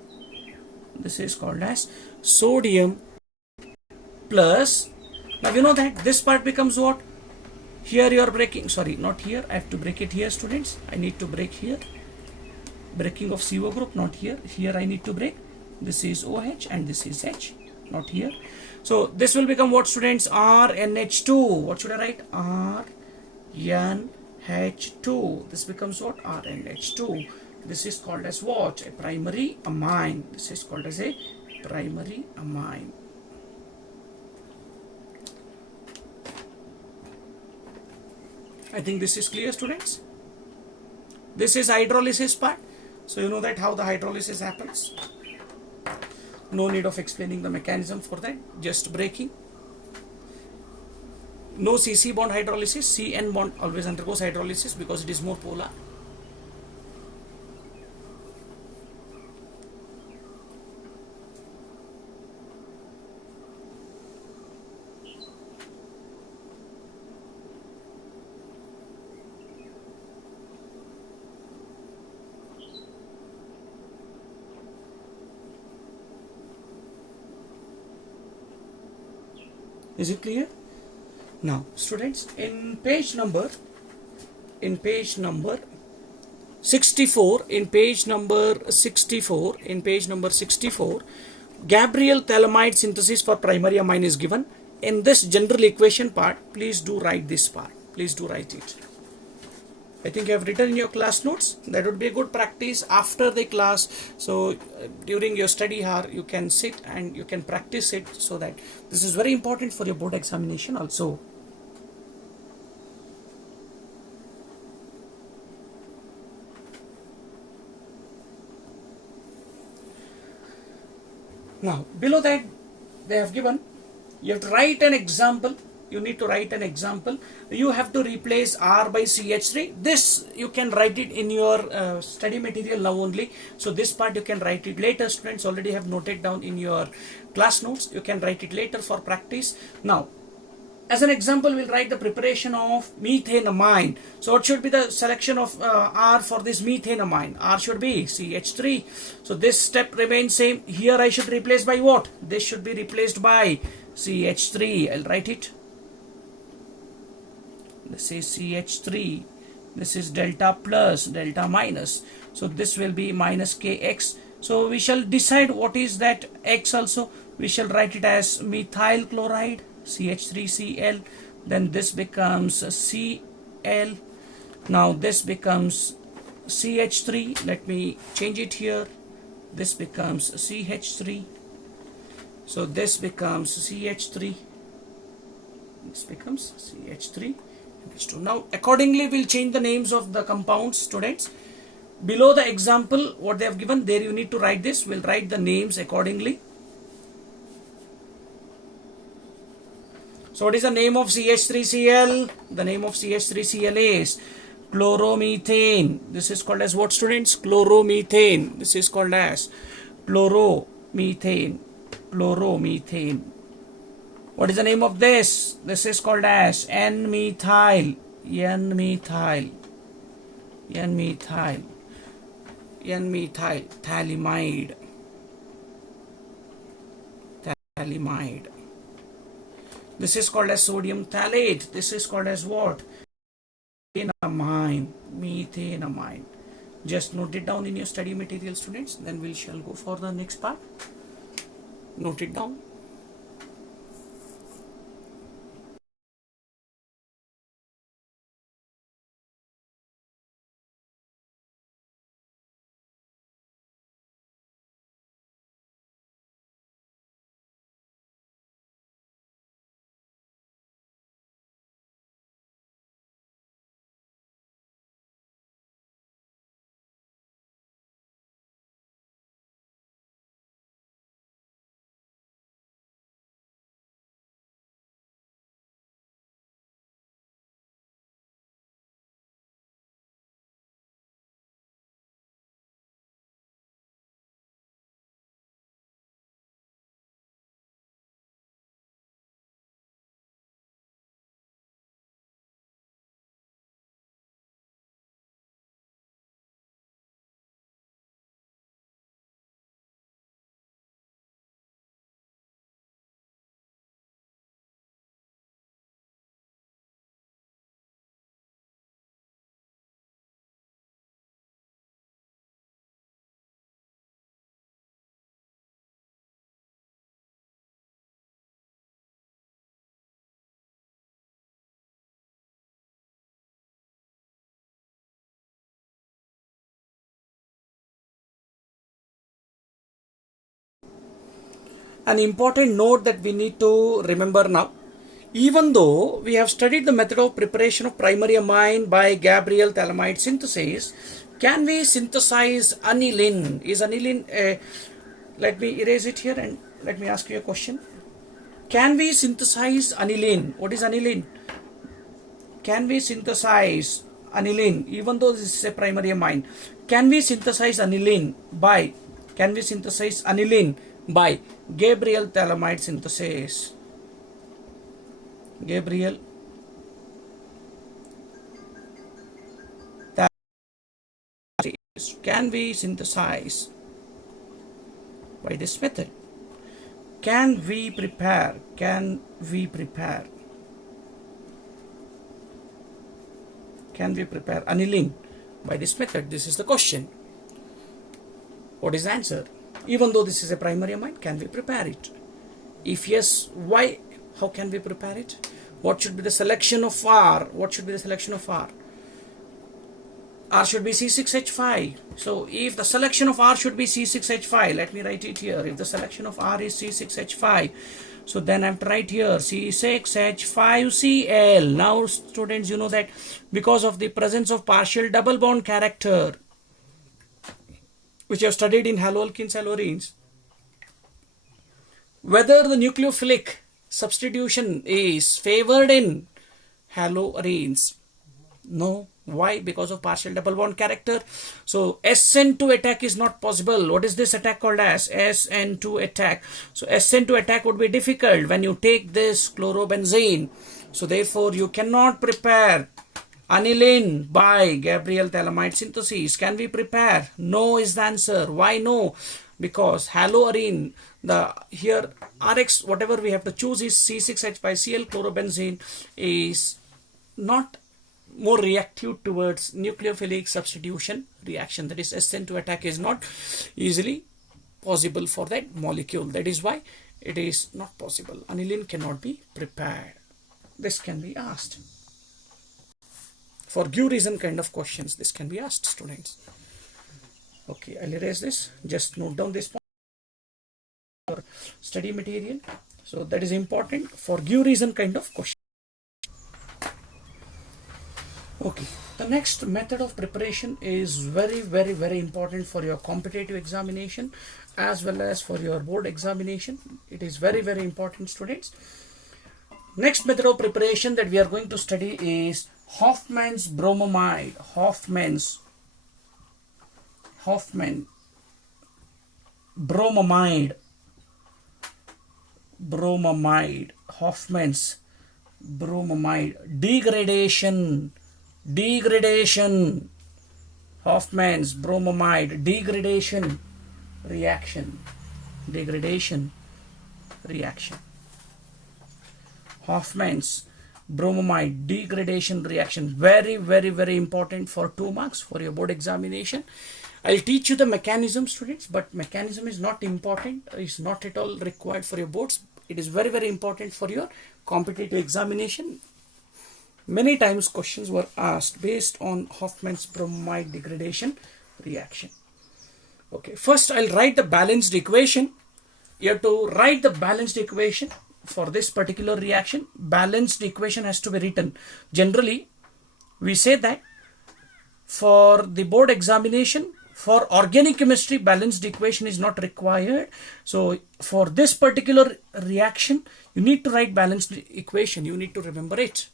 This is called as sodium plus. Now you know that this part becomes what? Here you are breaking. Sorry, not here. I have to break it here, students. I need to break here. Breaking of CO group, not here. Here I need to break. This is OH and this is H. Not here. So this will become what, students? RNH2. What should I write? RNH2. This becomes what? RNH2. This is called as what? A primary amine. This is called as a primary amine. I think this is clear, students. This is hydrolysis part. So you know that how the hydrolysis happens. No need of explaining the mechanism for that. Just breaking. No CC bond hydrolysis. CN bond always undergoes hydrolysis because it is more polar. Is it clear? Now, students, in page number 64, Gabriel thalamide synthesis for primary amine is given. In this general equation part, please do write this part. Please do write it. I think you have written in your class notes. That would be a good practice after the class. So during your study hour, you can sit and you can practice it, so that this is very important for your board examination also. Now below that they have given, you have to write an example. You need to write an example. You have to replace R by CH3. This you can write it in your study material now only. So this part you can write it later. Students already have noted down in your class notes. You can write it later for practice. Now, as an example, we'll write the preparation of methanamine. So what should be the selection of R for this methanamine? R should be CH3. So this step remains same. Here I should replace by what? This should be replaced by CH3. I'll write it. This is CH3. This is delta plus, delta minus. So this will be minus KX. So we shall decide what is that X also. We shall write it as methyl chloride, CH3Cl. Then this becomes Cl. Now this becomes CH3. Let me change it here. This becomes CH3. So this becomes CH3. This becomes CH3. Now accordingly we'll change the names of the compounds, students. Below the example what they have given, there you need to write this. We'll write the names accordingly. So what is the name of CH3Cl? The name of CH3Cl is chloromethane. This is called as what, students? Chloromethane. This is called as chloromethane. methane, chloromethane. What is the name of this? This is called as N-methyl, N-methyl, N-methyl, N-methyl phthalimide, phthalimide. This is called as sodium phthalate. This is called as what? Methanamine, methanamine. Just note it down in your study material, students. Then we shall go for the next part. Note it down. An important note that we need to remember now. Even though we have studied the method of preparation of primary amine by Gabriel phthalimide synthesis, can we synthesize aniline? Is aniline let me erase it here and let me ask you a question. Can we synthesize aniline? What is aniline? Can we synthesize aniline even though this is a primary amine? Can we synthesize aniline by Gabriel phthalimide synthesis? Gabriel phthalimide. Can we synthesize by this method? Can we prepare aniline by this method? This is the question. What is the answer? Even though this is a primary amine, can we prepare it? If yes, why? How can we prepare it? What should be the selection of R? What should be the selection of R? R should be C6H5. So if the selection of R should be C6H5, let me write it here. If the selection of R is C6H5, so then I have to write here C6H5Cl. Now students, you know that because of the presence of partial double bond character, which you have studied in haloalkenes, haloarenes, whether the nucleophilic substitution is favored in haloarenes. No. Why? Because of partial double bond character. So SN2 attack is not possible. What is this attack called as? SN2 attack. So SN2 attack would be difficult when you take this chlorobenzene. So therefore you cannot prepare aniline by Gabriel phthalimide synthesis. Can we prepare? No is the answer. Why no? Because haloarene, here RX, whatever we have to choose is C6H5Cl. Chlorobenzene is not more reactive towards nucleophilic substitution reaction. That is, SN2 attack is not easily possible for that molecule. That is why it is not possible. Aniline cannot be prepared. This can be asked. For give reason kind of questions, this can be asked, students. Okay, I'll erase this. Just note down this point for study material. So that is important for give reason kind of question. Okay, the next method of preparation is very important for your competitive examination as well as for your board examination. It is very important, students. Next method of preparation that we are going to study is Hoffman's bromamide. Hoffman bromamide, Hoffman's bromamide, degradation, Hoffman's bromamide, degradation reaction, Hoffman's bromamide degradation reaction. Very, very, very important for 2 marks for your board examination. I'll teach you the mechanism, students, but mechanism is not important, is not at all required for your boards. It is very, very important for your competitive examination. Many times questions were asked based on Hoffman's bromamide degradation reaction. Okay, first I'll write the balanced equation. You have to write the balanced equation for this particular reaction. Balanced equation has to be written. Generally, we say that for the board examination, for organic chemistry, balanced equation is not required. So for this particular reaction, you need to write balanced equation. You need to remember it.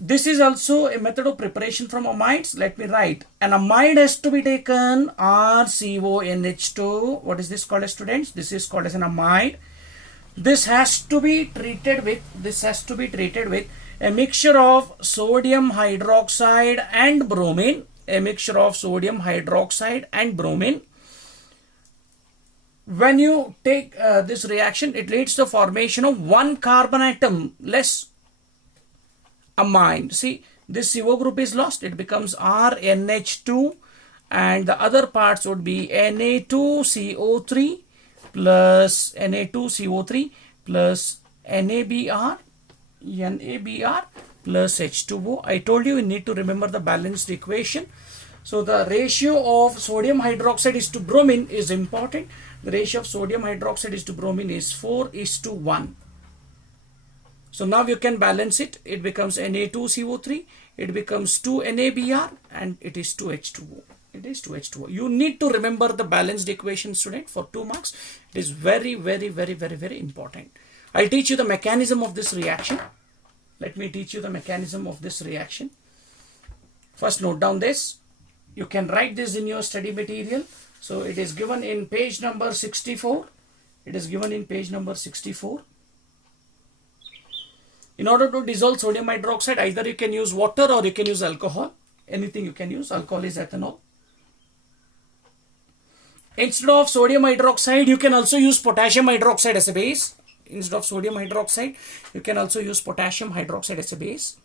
This is also a method of preparation from amides. Let me write. An amide has to be taken RCONH2. What is this called as, students? This is called as an amide. This has to be treated with a mixture of sodium hydroxide and bromine. When you take this reaction, it leads to the formation of one carbon atom less amine. See, this CO group is lost. It becomes RNH2, and the other parts would be Na2CO3 plus Na2CO3 plus NABR plus H2O. I told you need to remember the balanced equation. So the ratio of sodium hydroxide is to bromine is important. The ratio of sodium hydroxide is to bromine is 4:1. So now you can balance it. It becomes Na2CO3, it becomes 2NABR, and it is 2H2O. You need to remember the balanced equation, student, for 2 marks. It is very, very, very, very, very important. I'll teach you the mechanism of this reaction. Let me teach you the mechanism of this reaction. First, note down this. You can write this in your study material. So it is given in page number 64. In order to dissolve sodium hydroxide, either you can use water or you can use alcohol. Anything you can use. Alcohol is ethanol. Instead of sodium hydroxide, you can also use potassium hydroxide as a base. Instead of sodium hydroxide, you can also use potassium hydroxide as a base.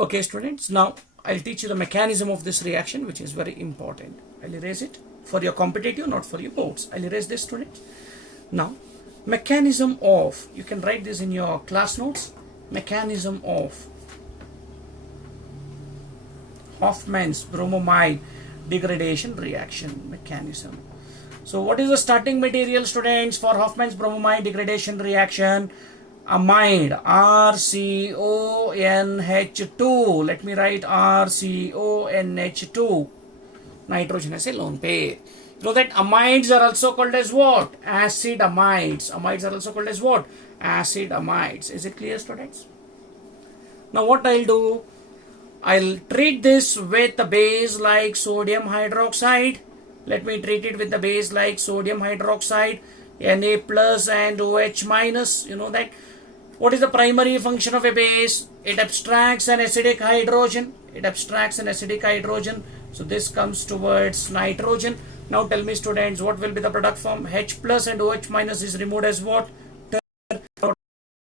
Okay, students, now I'll teach you the mechanism of this reaction, which is very important. I'll erase it for your competitive, not for your boards. I'll erase this, students. Now, mechanism of, you can write this in your class notes, mechanism of Hoffman's bromamide degradation reaction mechanism. So what is the starting material, students, for Hoffman's bromamide degradation reaction? Amide, RCONH2. Let me write RCONH2. Nitrogen as a lone pair. You know that amides are also called as what? Acid amides. Amides are also called as what? Acid amides. Is it clear, students? Now what I'll do? I'll treat this with the base like sodium hydroxide. Let me treat it with the base like sodium hydroxide, Na plus and OH minus. You know that. What is the primary function of a base? It abstracts an acidic hydrogen. So this comes towards nitrogen. Now tell me, students, what will be the product form? H plus and OH minus is removed as what? What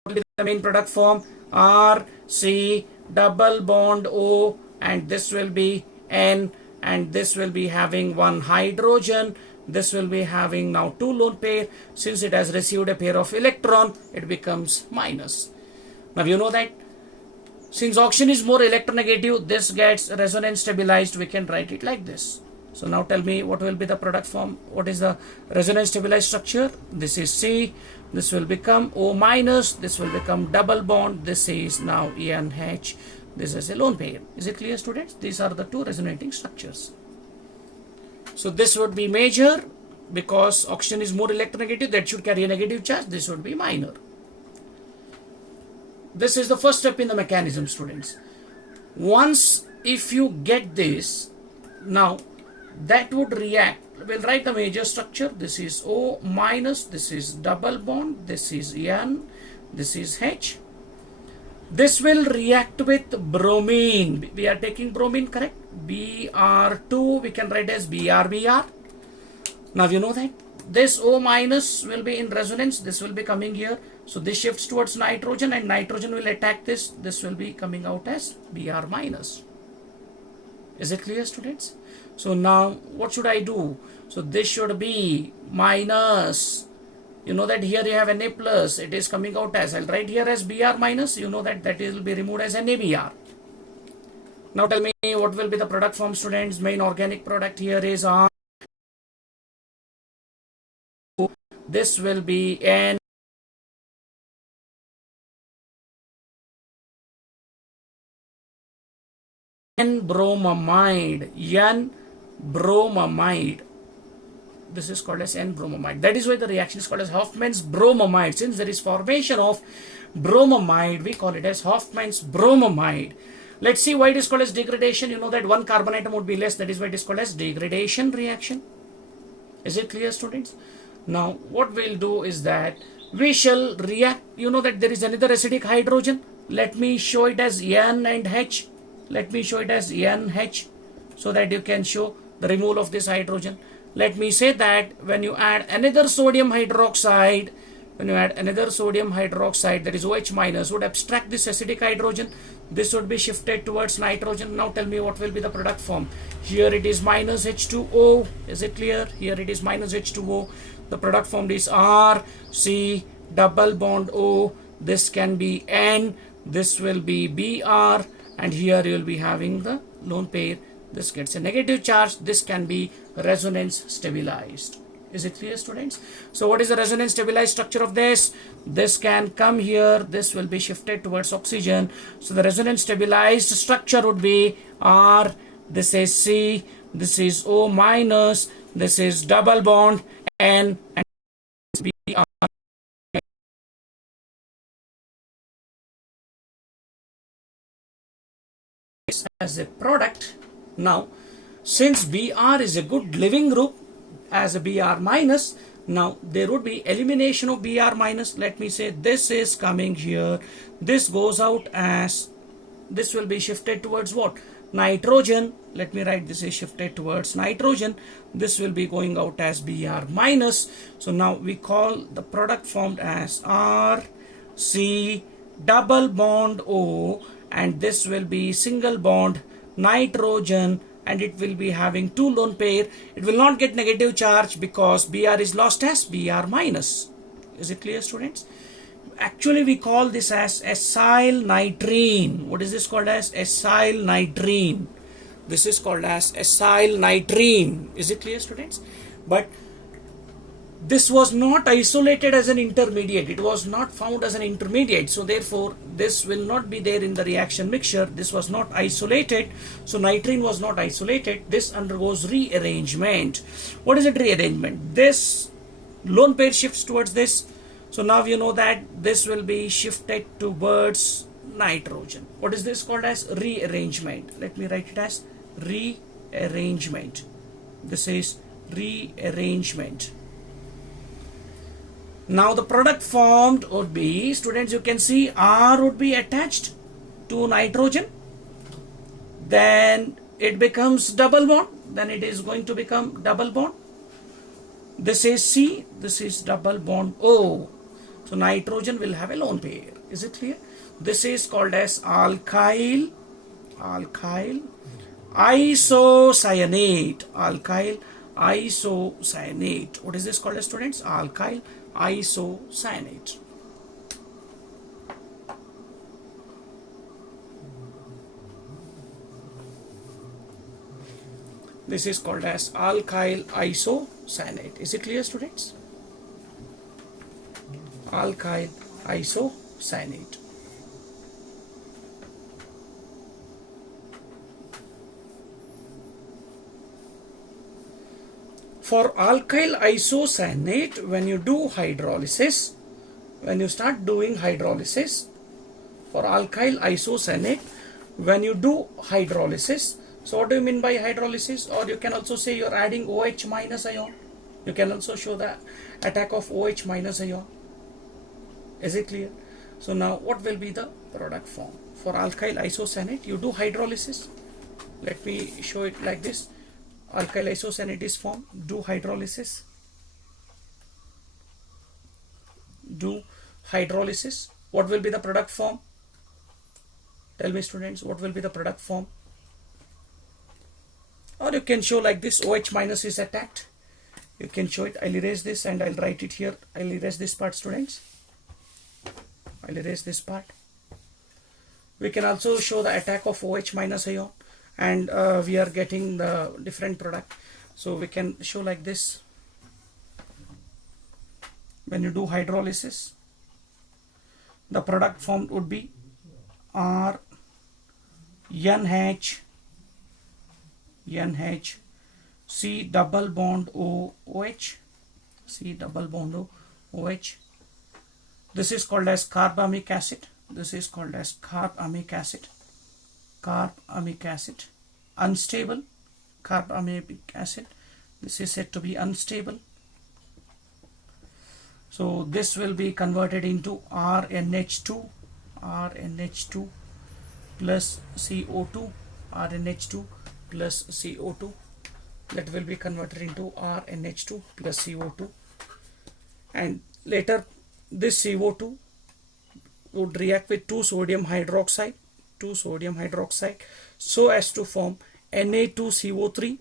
will be the main product form? R, C, double bond O, and this will be N, and this will be having one hydrogen. This will be having now 2 lone pair. Since it has received a pair of electron, it becomes minus. Now you know that since oxygen is more electronegative, this gets resonance stabilized. We can write it like this. So now tell me what will be the product form. What is the resonance stabilized structure? This is C. This will become O minus. This will become double bond. This is now NH. This is a lone pair. Is it clear, students? These are the two resonating structures. So this would be major because oxygen is more electronegative. That should carry a negative charge. This would be minor. This is the first step in the mechanism, students. Once if you get this, now that would react. We'll write the major structure. This is O minus, this is double bond, this is N, this is H. This will react with bromine. We are taking bromine, correct? Br2, we can write as BrBr. Now you know that this O minus will be in resonance. This will be coming here. So this shifts towards nitrogen and nitrogen will attack this. This will be coming out as Br minus. Is it clear, students? So now what should I do? So this should be minus. You know that here you have Na plus. It is coming out as, I'll write here as Br minus. You know that will be removed as NaBr. Now tell me what will be the product form, students. Main organic product here is R. This will be N. N-bromamide. N-bromamide. This is called as N-bromamide. That is why the reaction is called as Hoffman's bromamide. Since there is formation of bromamide, we call it as Hoffman's bromamide. Let's see why it is called as degradation. You know that one carbon atom would be less. That is why it is called as degradation reaction. Is it clear, students? Now, what we'll do is that we shall react. You know that there is another acidic hydrogen. Let me show it as N and H. Let me show it as NH so that you can show the removal of this hydrogen. Let me say that when you add another sodium hydroxide, that is OH minus, would abstract this acidic hydrogen. This would be shifted towards nitrogen. Now tell me what will be the product form. Here it is minus H2O. Is it clear? Here it is minus H2O. The product form is R, C, double bond O. This can be N. This will be Br. And here you will be having the lone pair. This gets a negative charge. This can be resonance stabilized. Is it clear, students? So what is the resonance stabilized structure of this? This can come here. This will be shifted towards oxygen. So the resonance stabilized structure would be R. This is C. This is O minus. This is double bond N. And Br. As a product. Now since Br is a good living group as a Br minus, now there would be elimination of Br minus. Let me say this is coming here. This goes out as, this will be shifted towards what? Nitrogen. Let me write this is shifted towards nitrogen. This will be going out as Br minus. So now we call the product formed as R, C, double bond O, and this will be single bond nitrogen, and it will be having two lone pair. It will not get negative charge because Br is lost as Br minus. Is it clear, students? Actually we call this as acyl nitrene. What is this called as? Acyl nitrene. This is called as acyl nitrene. Is it clear, students? But this was not isolated as an intermediate. It was not found as an intermediate. So therefore, this will not be there in the reaction mixture. This was not isolated. So nitrene was not isolated. This undergoes rearrangement. What is it, rearrangement? This lone pair shifts towards this. So now you know that this will be shifted towards nitrogen. What is this called as? Rearrangement. Let me write it as rearrangement. This is rearrangement. Now the product formed would be, students, you can see R would be attached to nitrogen. Then it becomes double bond. Then it is going to become double bond. This is C. This is double bond O. So nitrogen will have a lone pair. Is it clear? This is called as alkyl isocyanate. Alkyl isocyanate. What is this called as, students? Alkyl isocyanate. This is called as alkyl isocyanate. Is it clear, students? Alkyl isocyanate. For alkyl isocyanate, when you do hydrolysis, when you start doing hydrolysis, for alkyl isocyanate, when you do hydrolysis, so what do you mean by hydrolysis? Or you can also say you're adding OH minus ion. You can also show the attack of OH minus ion. Is it clear? So now what will be the product form? For alkyl isocyanate, you do hydrolysis. Let me show it like this. Alkyl isocyanate is formed. Do hydrolysis. Do hydrolysis. What will be the product form? Tell me, students, what will be the product form? Or you can show like this. OH minus is attacked. You can show it. I'll erase this and I'll write it here. I'll erase this part, students. I'll erase this part. We can also show the attack of OH minus ion, and we are getting the different product. So we can show like this. When you do hydrolysis, the product formed would be NH C double bond OH, C double bond OH. This is called as carbamic acid. This is called as carbamic acid. Carbamic acid. Unstable carbamic acid. This is said to be unstable. So this will be converted into RNH2 plus CO2, RNH2 plus CO2. That will be converted into RNH2 plus CO2, and later this CO2 would react with 2 sodium hydroxide so as to form Na2CO3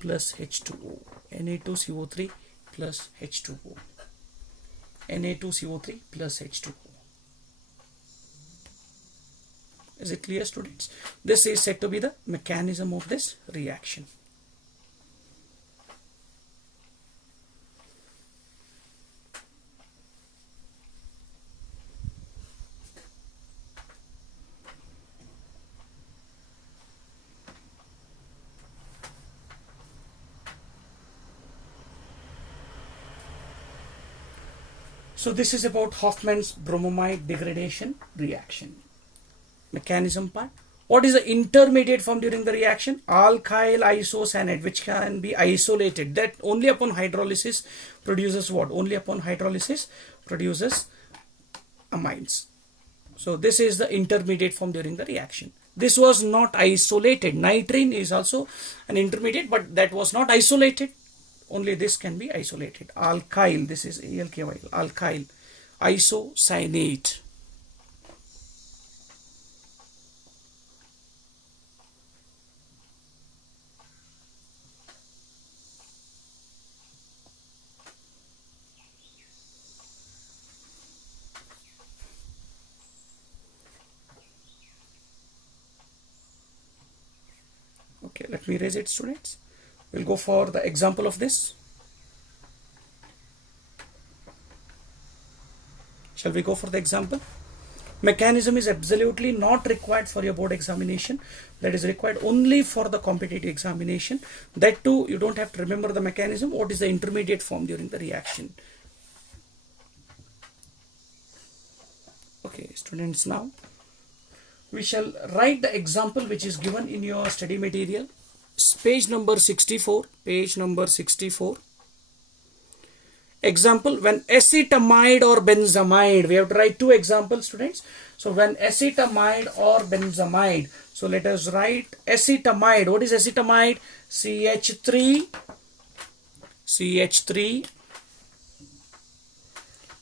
plus H2O, Na2CO3 plus H2O, Na2CO3 plus H2O. Is it clear, students? This is said to be the mechanism of this reaction. So this is about Hofmann's bromamide degradation reaction. Mechanism part. What is the intermediate form during the reaction? Alkyl isocyanate, which can be isolated. That only upon hydrolysis produces what? Only upon hydrolysis produces amines. So this is the intermediate form during the reaction. This was not isolated. Nitrine is also an intermediate, but that was not isolated. Only this can be isolated. Alkyl, this is ALKY, alkyl isocyanate. Okay, let me erase it, students. We'll go for the example of this. Shall we go for the example? Mechanism is absolutely not required for your board examination. That is required only for the competitive examination. That too, you don't have to remember the mechanism. What is the intermediate form during the reaction? Okay, students, now we shall write the example which is given in your study material. Page number 64. Page number 64. Example, when acetamide or benzamide, we have to write 2 examples, students. So when acetamide or benzamide, so let us write acetamide. What is acetamide? CH3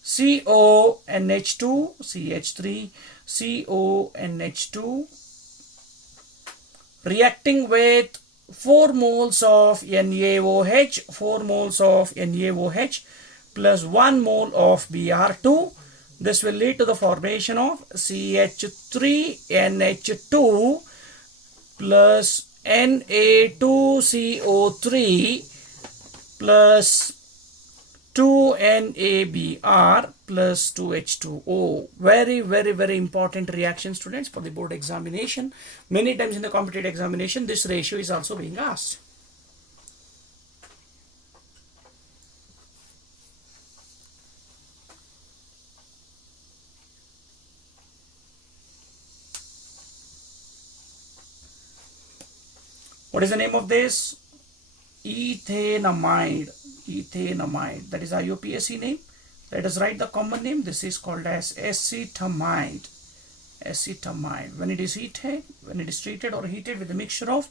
CONH2 CH3 CONH2 reacting with 4 moles of NaOH, 4 moles of NaOH plus 1 mole of Br2. This will lead to the formation of CH3NH2 plus Na2CO3 plus 2NaBr plus 2H2O. Very, very, very important reaction, students, for the board examination. Many times in the competitive examination, this ratio is also being asked. What is the name of this? Ethanamide. Ethanamide. That is IUPAC name. Let us write the common name. This is called as acetamide. Acetamide. When it is heated, when it is treated or heated with a mixture of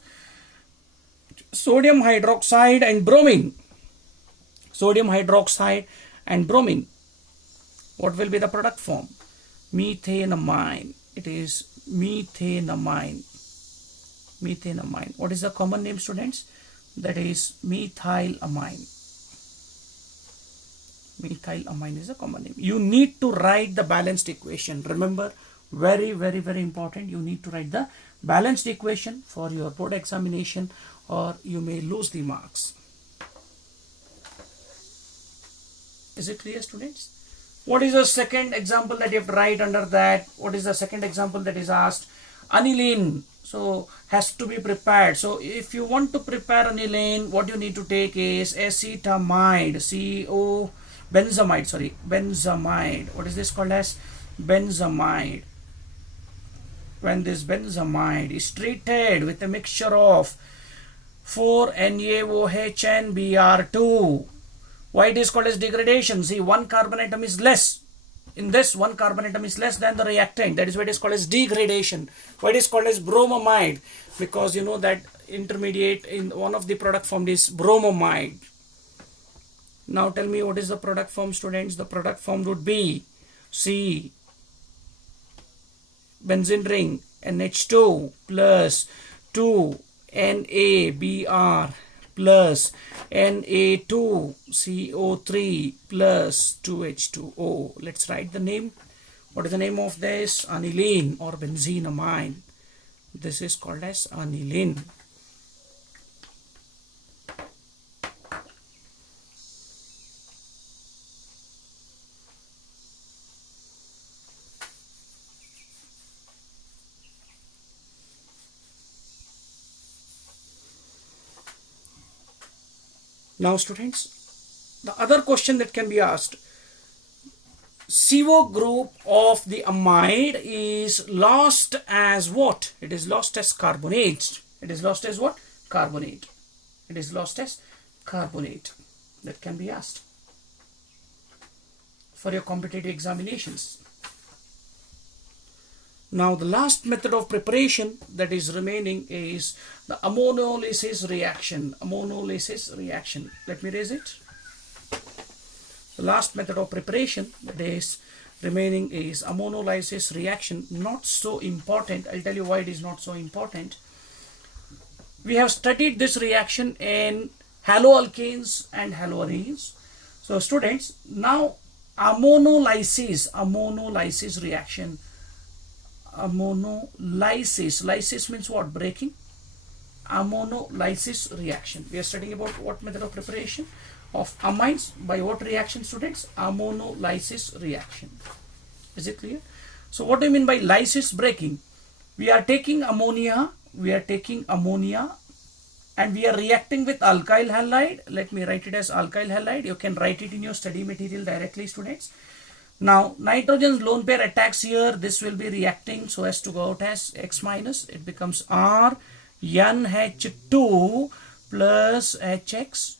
sodium hydroxide and bromine. Sodium hydroxide and bromine. What will be the product form? Methanamine. It is methanamine. Methanamine. What is the common name, students? That is methylamine. Methylamine is a common name. You need to write the balanced equation. Remember, very, very, very important. You need to write the balanced equation for your board examination, or you may lose the marks. Is it clear, students? What is the second example that you have to write under that? What is the second example that is asked? Aniline. So has to be prepared. So if you want to prepare aniline, what you need to take is acetamide, benzamide. What is this called as? Benzamide. When this benzamide is treated with a mixture of 4NaOH and Br2, why it is called as degradation? See, one carbon atom is less. In this, one carbon atom is less than the reactant. That is why it is called as degradation. Why it is called as bromamide? Because you know that intermediate in one of the product form is bromamide. Now tell me, what is the product form, students? The product form would be C, benzene ring, NH2 plus 2NaBr plus Na2CO3 plus 2H2O. Let's write the name. What is the name of this? Aniline or benzenamine. This is called as aniline. Now, students, the other question that can be asked, CO group of the amide is lost as what? It is lost as carbonate. It is lost as what? Carbonate. It is lost as carbonate. That can be asked for your competitive examinations. Now, the last method of preparation that is remaining is the ammonolysis reaction. Ammonolysis reaction. Let me raise it. The last method of preparation that is remaining is ammonolysis reaction. Not so important. I'll tell you why it is not so important. We have studied this reaction in haloalkanes and haloarenes. So, students, now ammonolysis reaction. Ammonolysis. Lysis means what? Breaking. Ammonolysis reaction. We are studying about what method of preparation of amines by what reaction, students? Ammonolysis reaction. Is it clear? So what do you mean by lysis, breaking? We are taking ammonia. And we are reacting with alkyl halide. Let me write it as alkyl halide. You can write it in your study material directly, students. Now, nitrogen's lone pair attacks here. This will be reacting so as to go out as X minus. It becomes R NH2 plus HX.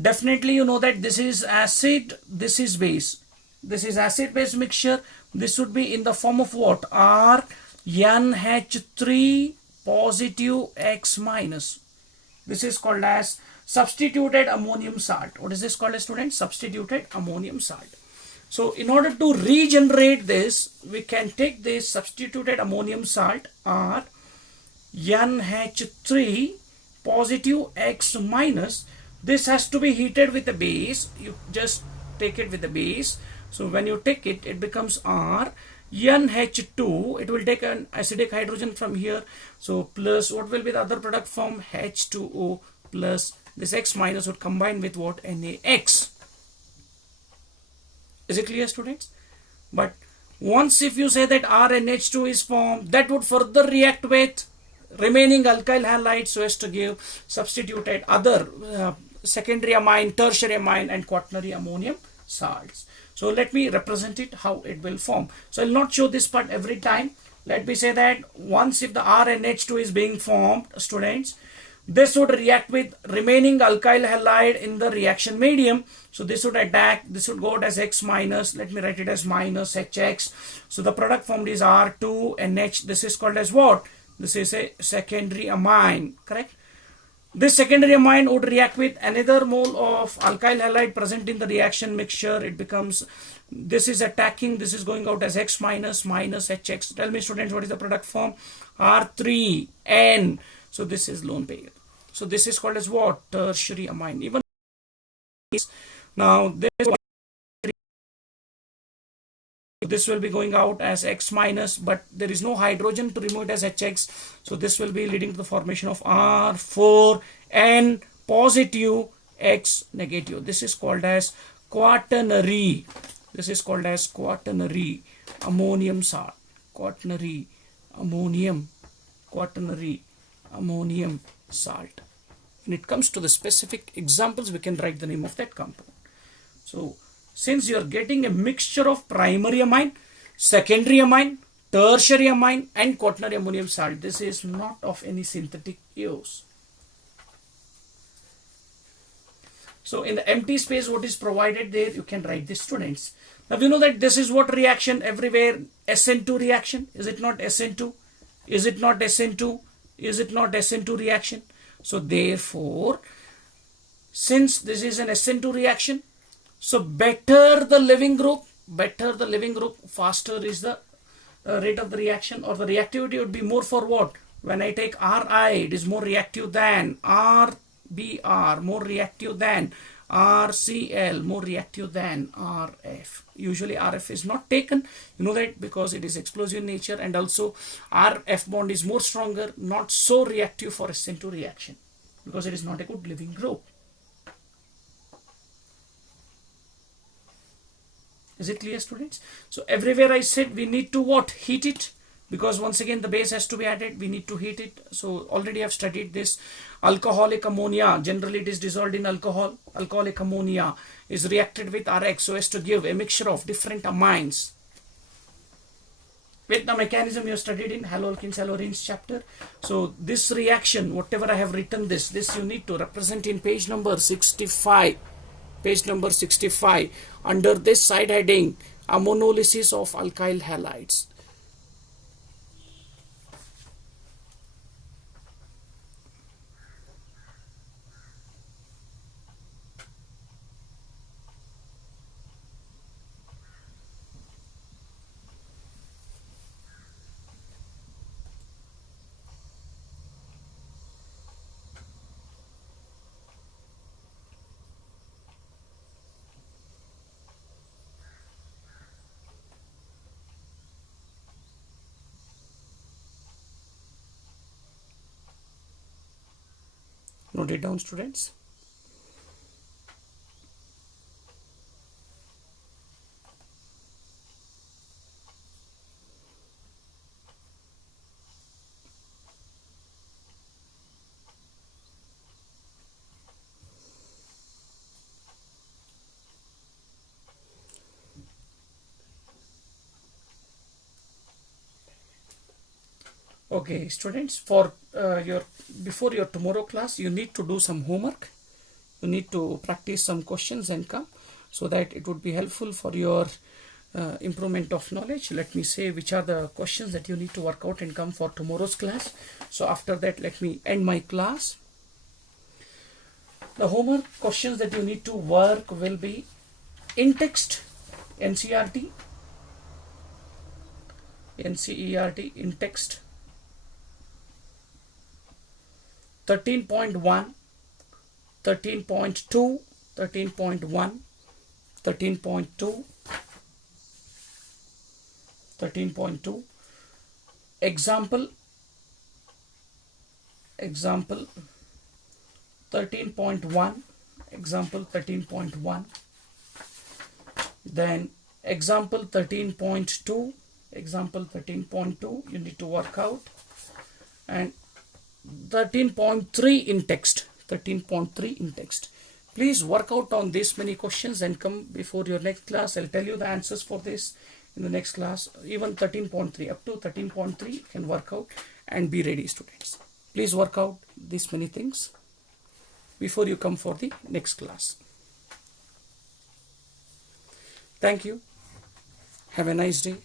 Definitely you know that this is acid, this is base. This is acid-base mixture. This would be in the form of what? R NH3 positive X minus. This is called as substituted ammonium salt. What is this called as, students? Substituted ammonium salt. So in order to regenerate this, we can take this substituted ammonium salt R NH3 positive X minus. This has to be heated with the base. You just take it with the base. So when you take it, it becomes R NH2, it will take an acidic hydrogen from here. So plus what will be the other product form? H2O plus this X minus would combine with what? NaX. Is it clear, students? But once if you say that RNH2 is formed, that would further react with remaining alkyl halides so as to give substituted other secondary amine, tertiary amine and quaternary ammonium salts. So let me represent it how it will form. So I will not show this part every time. Let me say that once if the RNH2 is being formed, students, this would react with remaining alkyl halide in the reaction medium. So this would attack, this would go out as X minus, let me write it as minus HX. So the product formed is R2NH. This is called as what? This is a secondary amine, correct? This secondary amine would react with another mole of alkyl halide present in the reaction mixture. It becomes, this is attacking, this is going out as X minus minus HX. Tell me, students, what is the product form? R3N. So this is lone pair. So this is called as what? Tertiary amine. Even now this will be going out as X minus, but there is no hydrogen to remove it as HX. So this will be leading to the formation of R4N positive X negative. This is called as quaternary. This is called as quaternary ammonium salt. Quaternary ammonium salt. When it comes to the specific examples, we can write the name of that compound. So since you are getting a mixture of primary amine, secondary amine, tertiary amine and quaternary ammonium salt, this is not of any synthetic use. So in the empty space what is provided there, you can write this, students. Now you know that this is what reaction everywhere? SN2 reaction. Is it not SN2? Is it not SN2? Is it not SN2 reaction? So therefore, since this is an SN2 reaction, so better the living group, faster is the rate of the reaction, or the reactivity would be more for what? When I take Ri, it is more reactive than RBr, more reactive than RCl, more reactive than RF. Usually RF is not taken, you know that, because it is explosive in nature, and also RF bond is more stronger, not so reactive for SN2 reaction, because it is not a good living group. Is it clear, students? So everywhere I said we need to what? Heat it, because once again the base has to be added, we need to heat it. So already I've studied this. Alcoholic ammonia, generally it is dissolved in alcohol. Alcoholic ammonia is reacted with RX so as to give a mixture of different amines. With the mechanism you studied in haloalkanes haloarenes chapter. So this reaction, whatever I have written this you need to represent in page number 65. Page number 65, under this side heading, ammonolysis of alkyl halides. Note it down, students. Okay, students, for before your tomorrow class, you need to do some homework. You need to practice some questions and come, so that it would be helpful for your improvement of knowledge. Let me say which are the questions that you need to work out and come for tomorrow's class. So after that, let me end my class. The homework questions that you need to work will be in text, NCERT, in text, 13.1, 13.2, 13.1, 13.2, 13.2. Example 13.1. Example 13.1. Then example 13.2. Example 13.2 you need to work out, and 13.3 in text. 13.3 in text. Please work out on this many questions and come before your next class. I'll tell you the answers for this in the next class. Even 13.3 up to 13.3 you can work out and be ready, students. Please work out these many things before you come for the next class. Thank you. Have a nice day.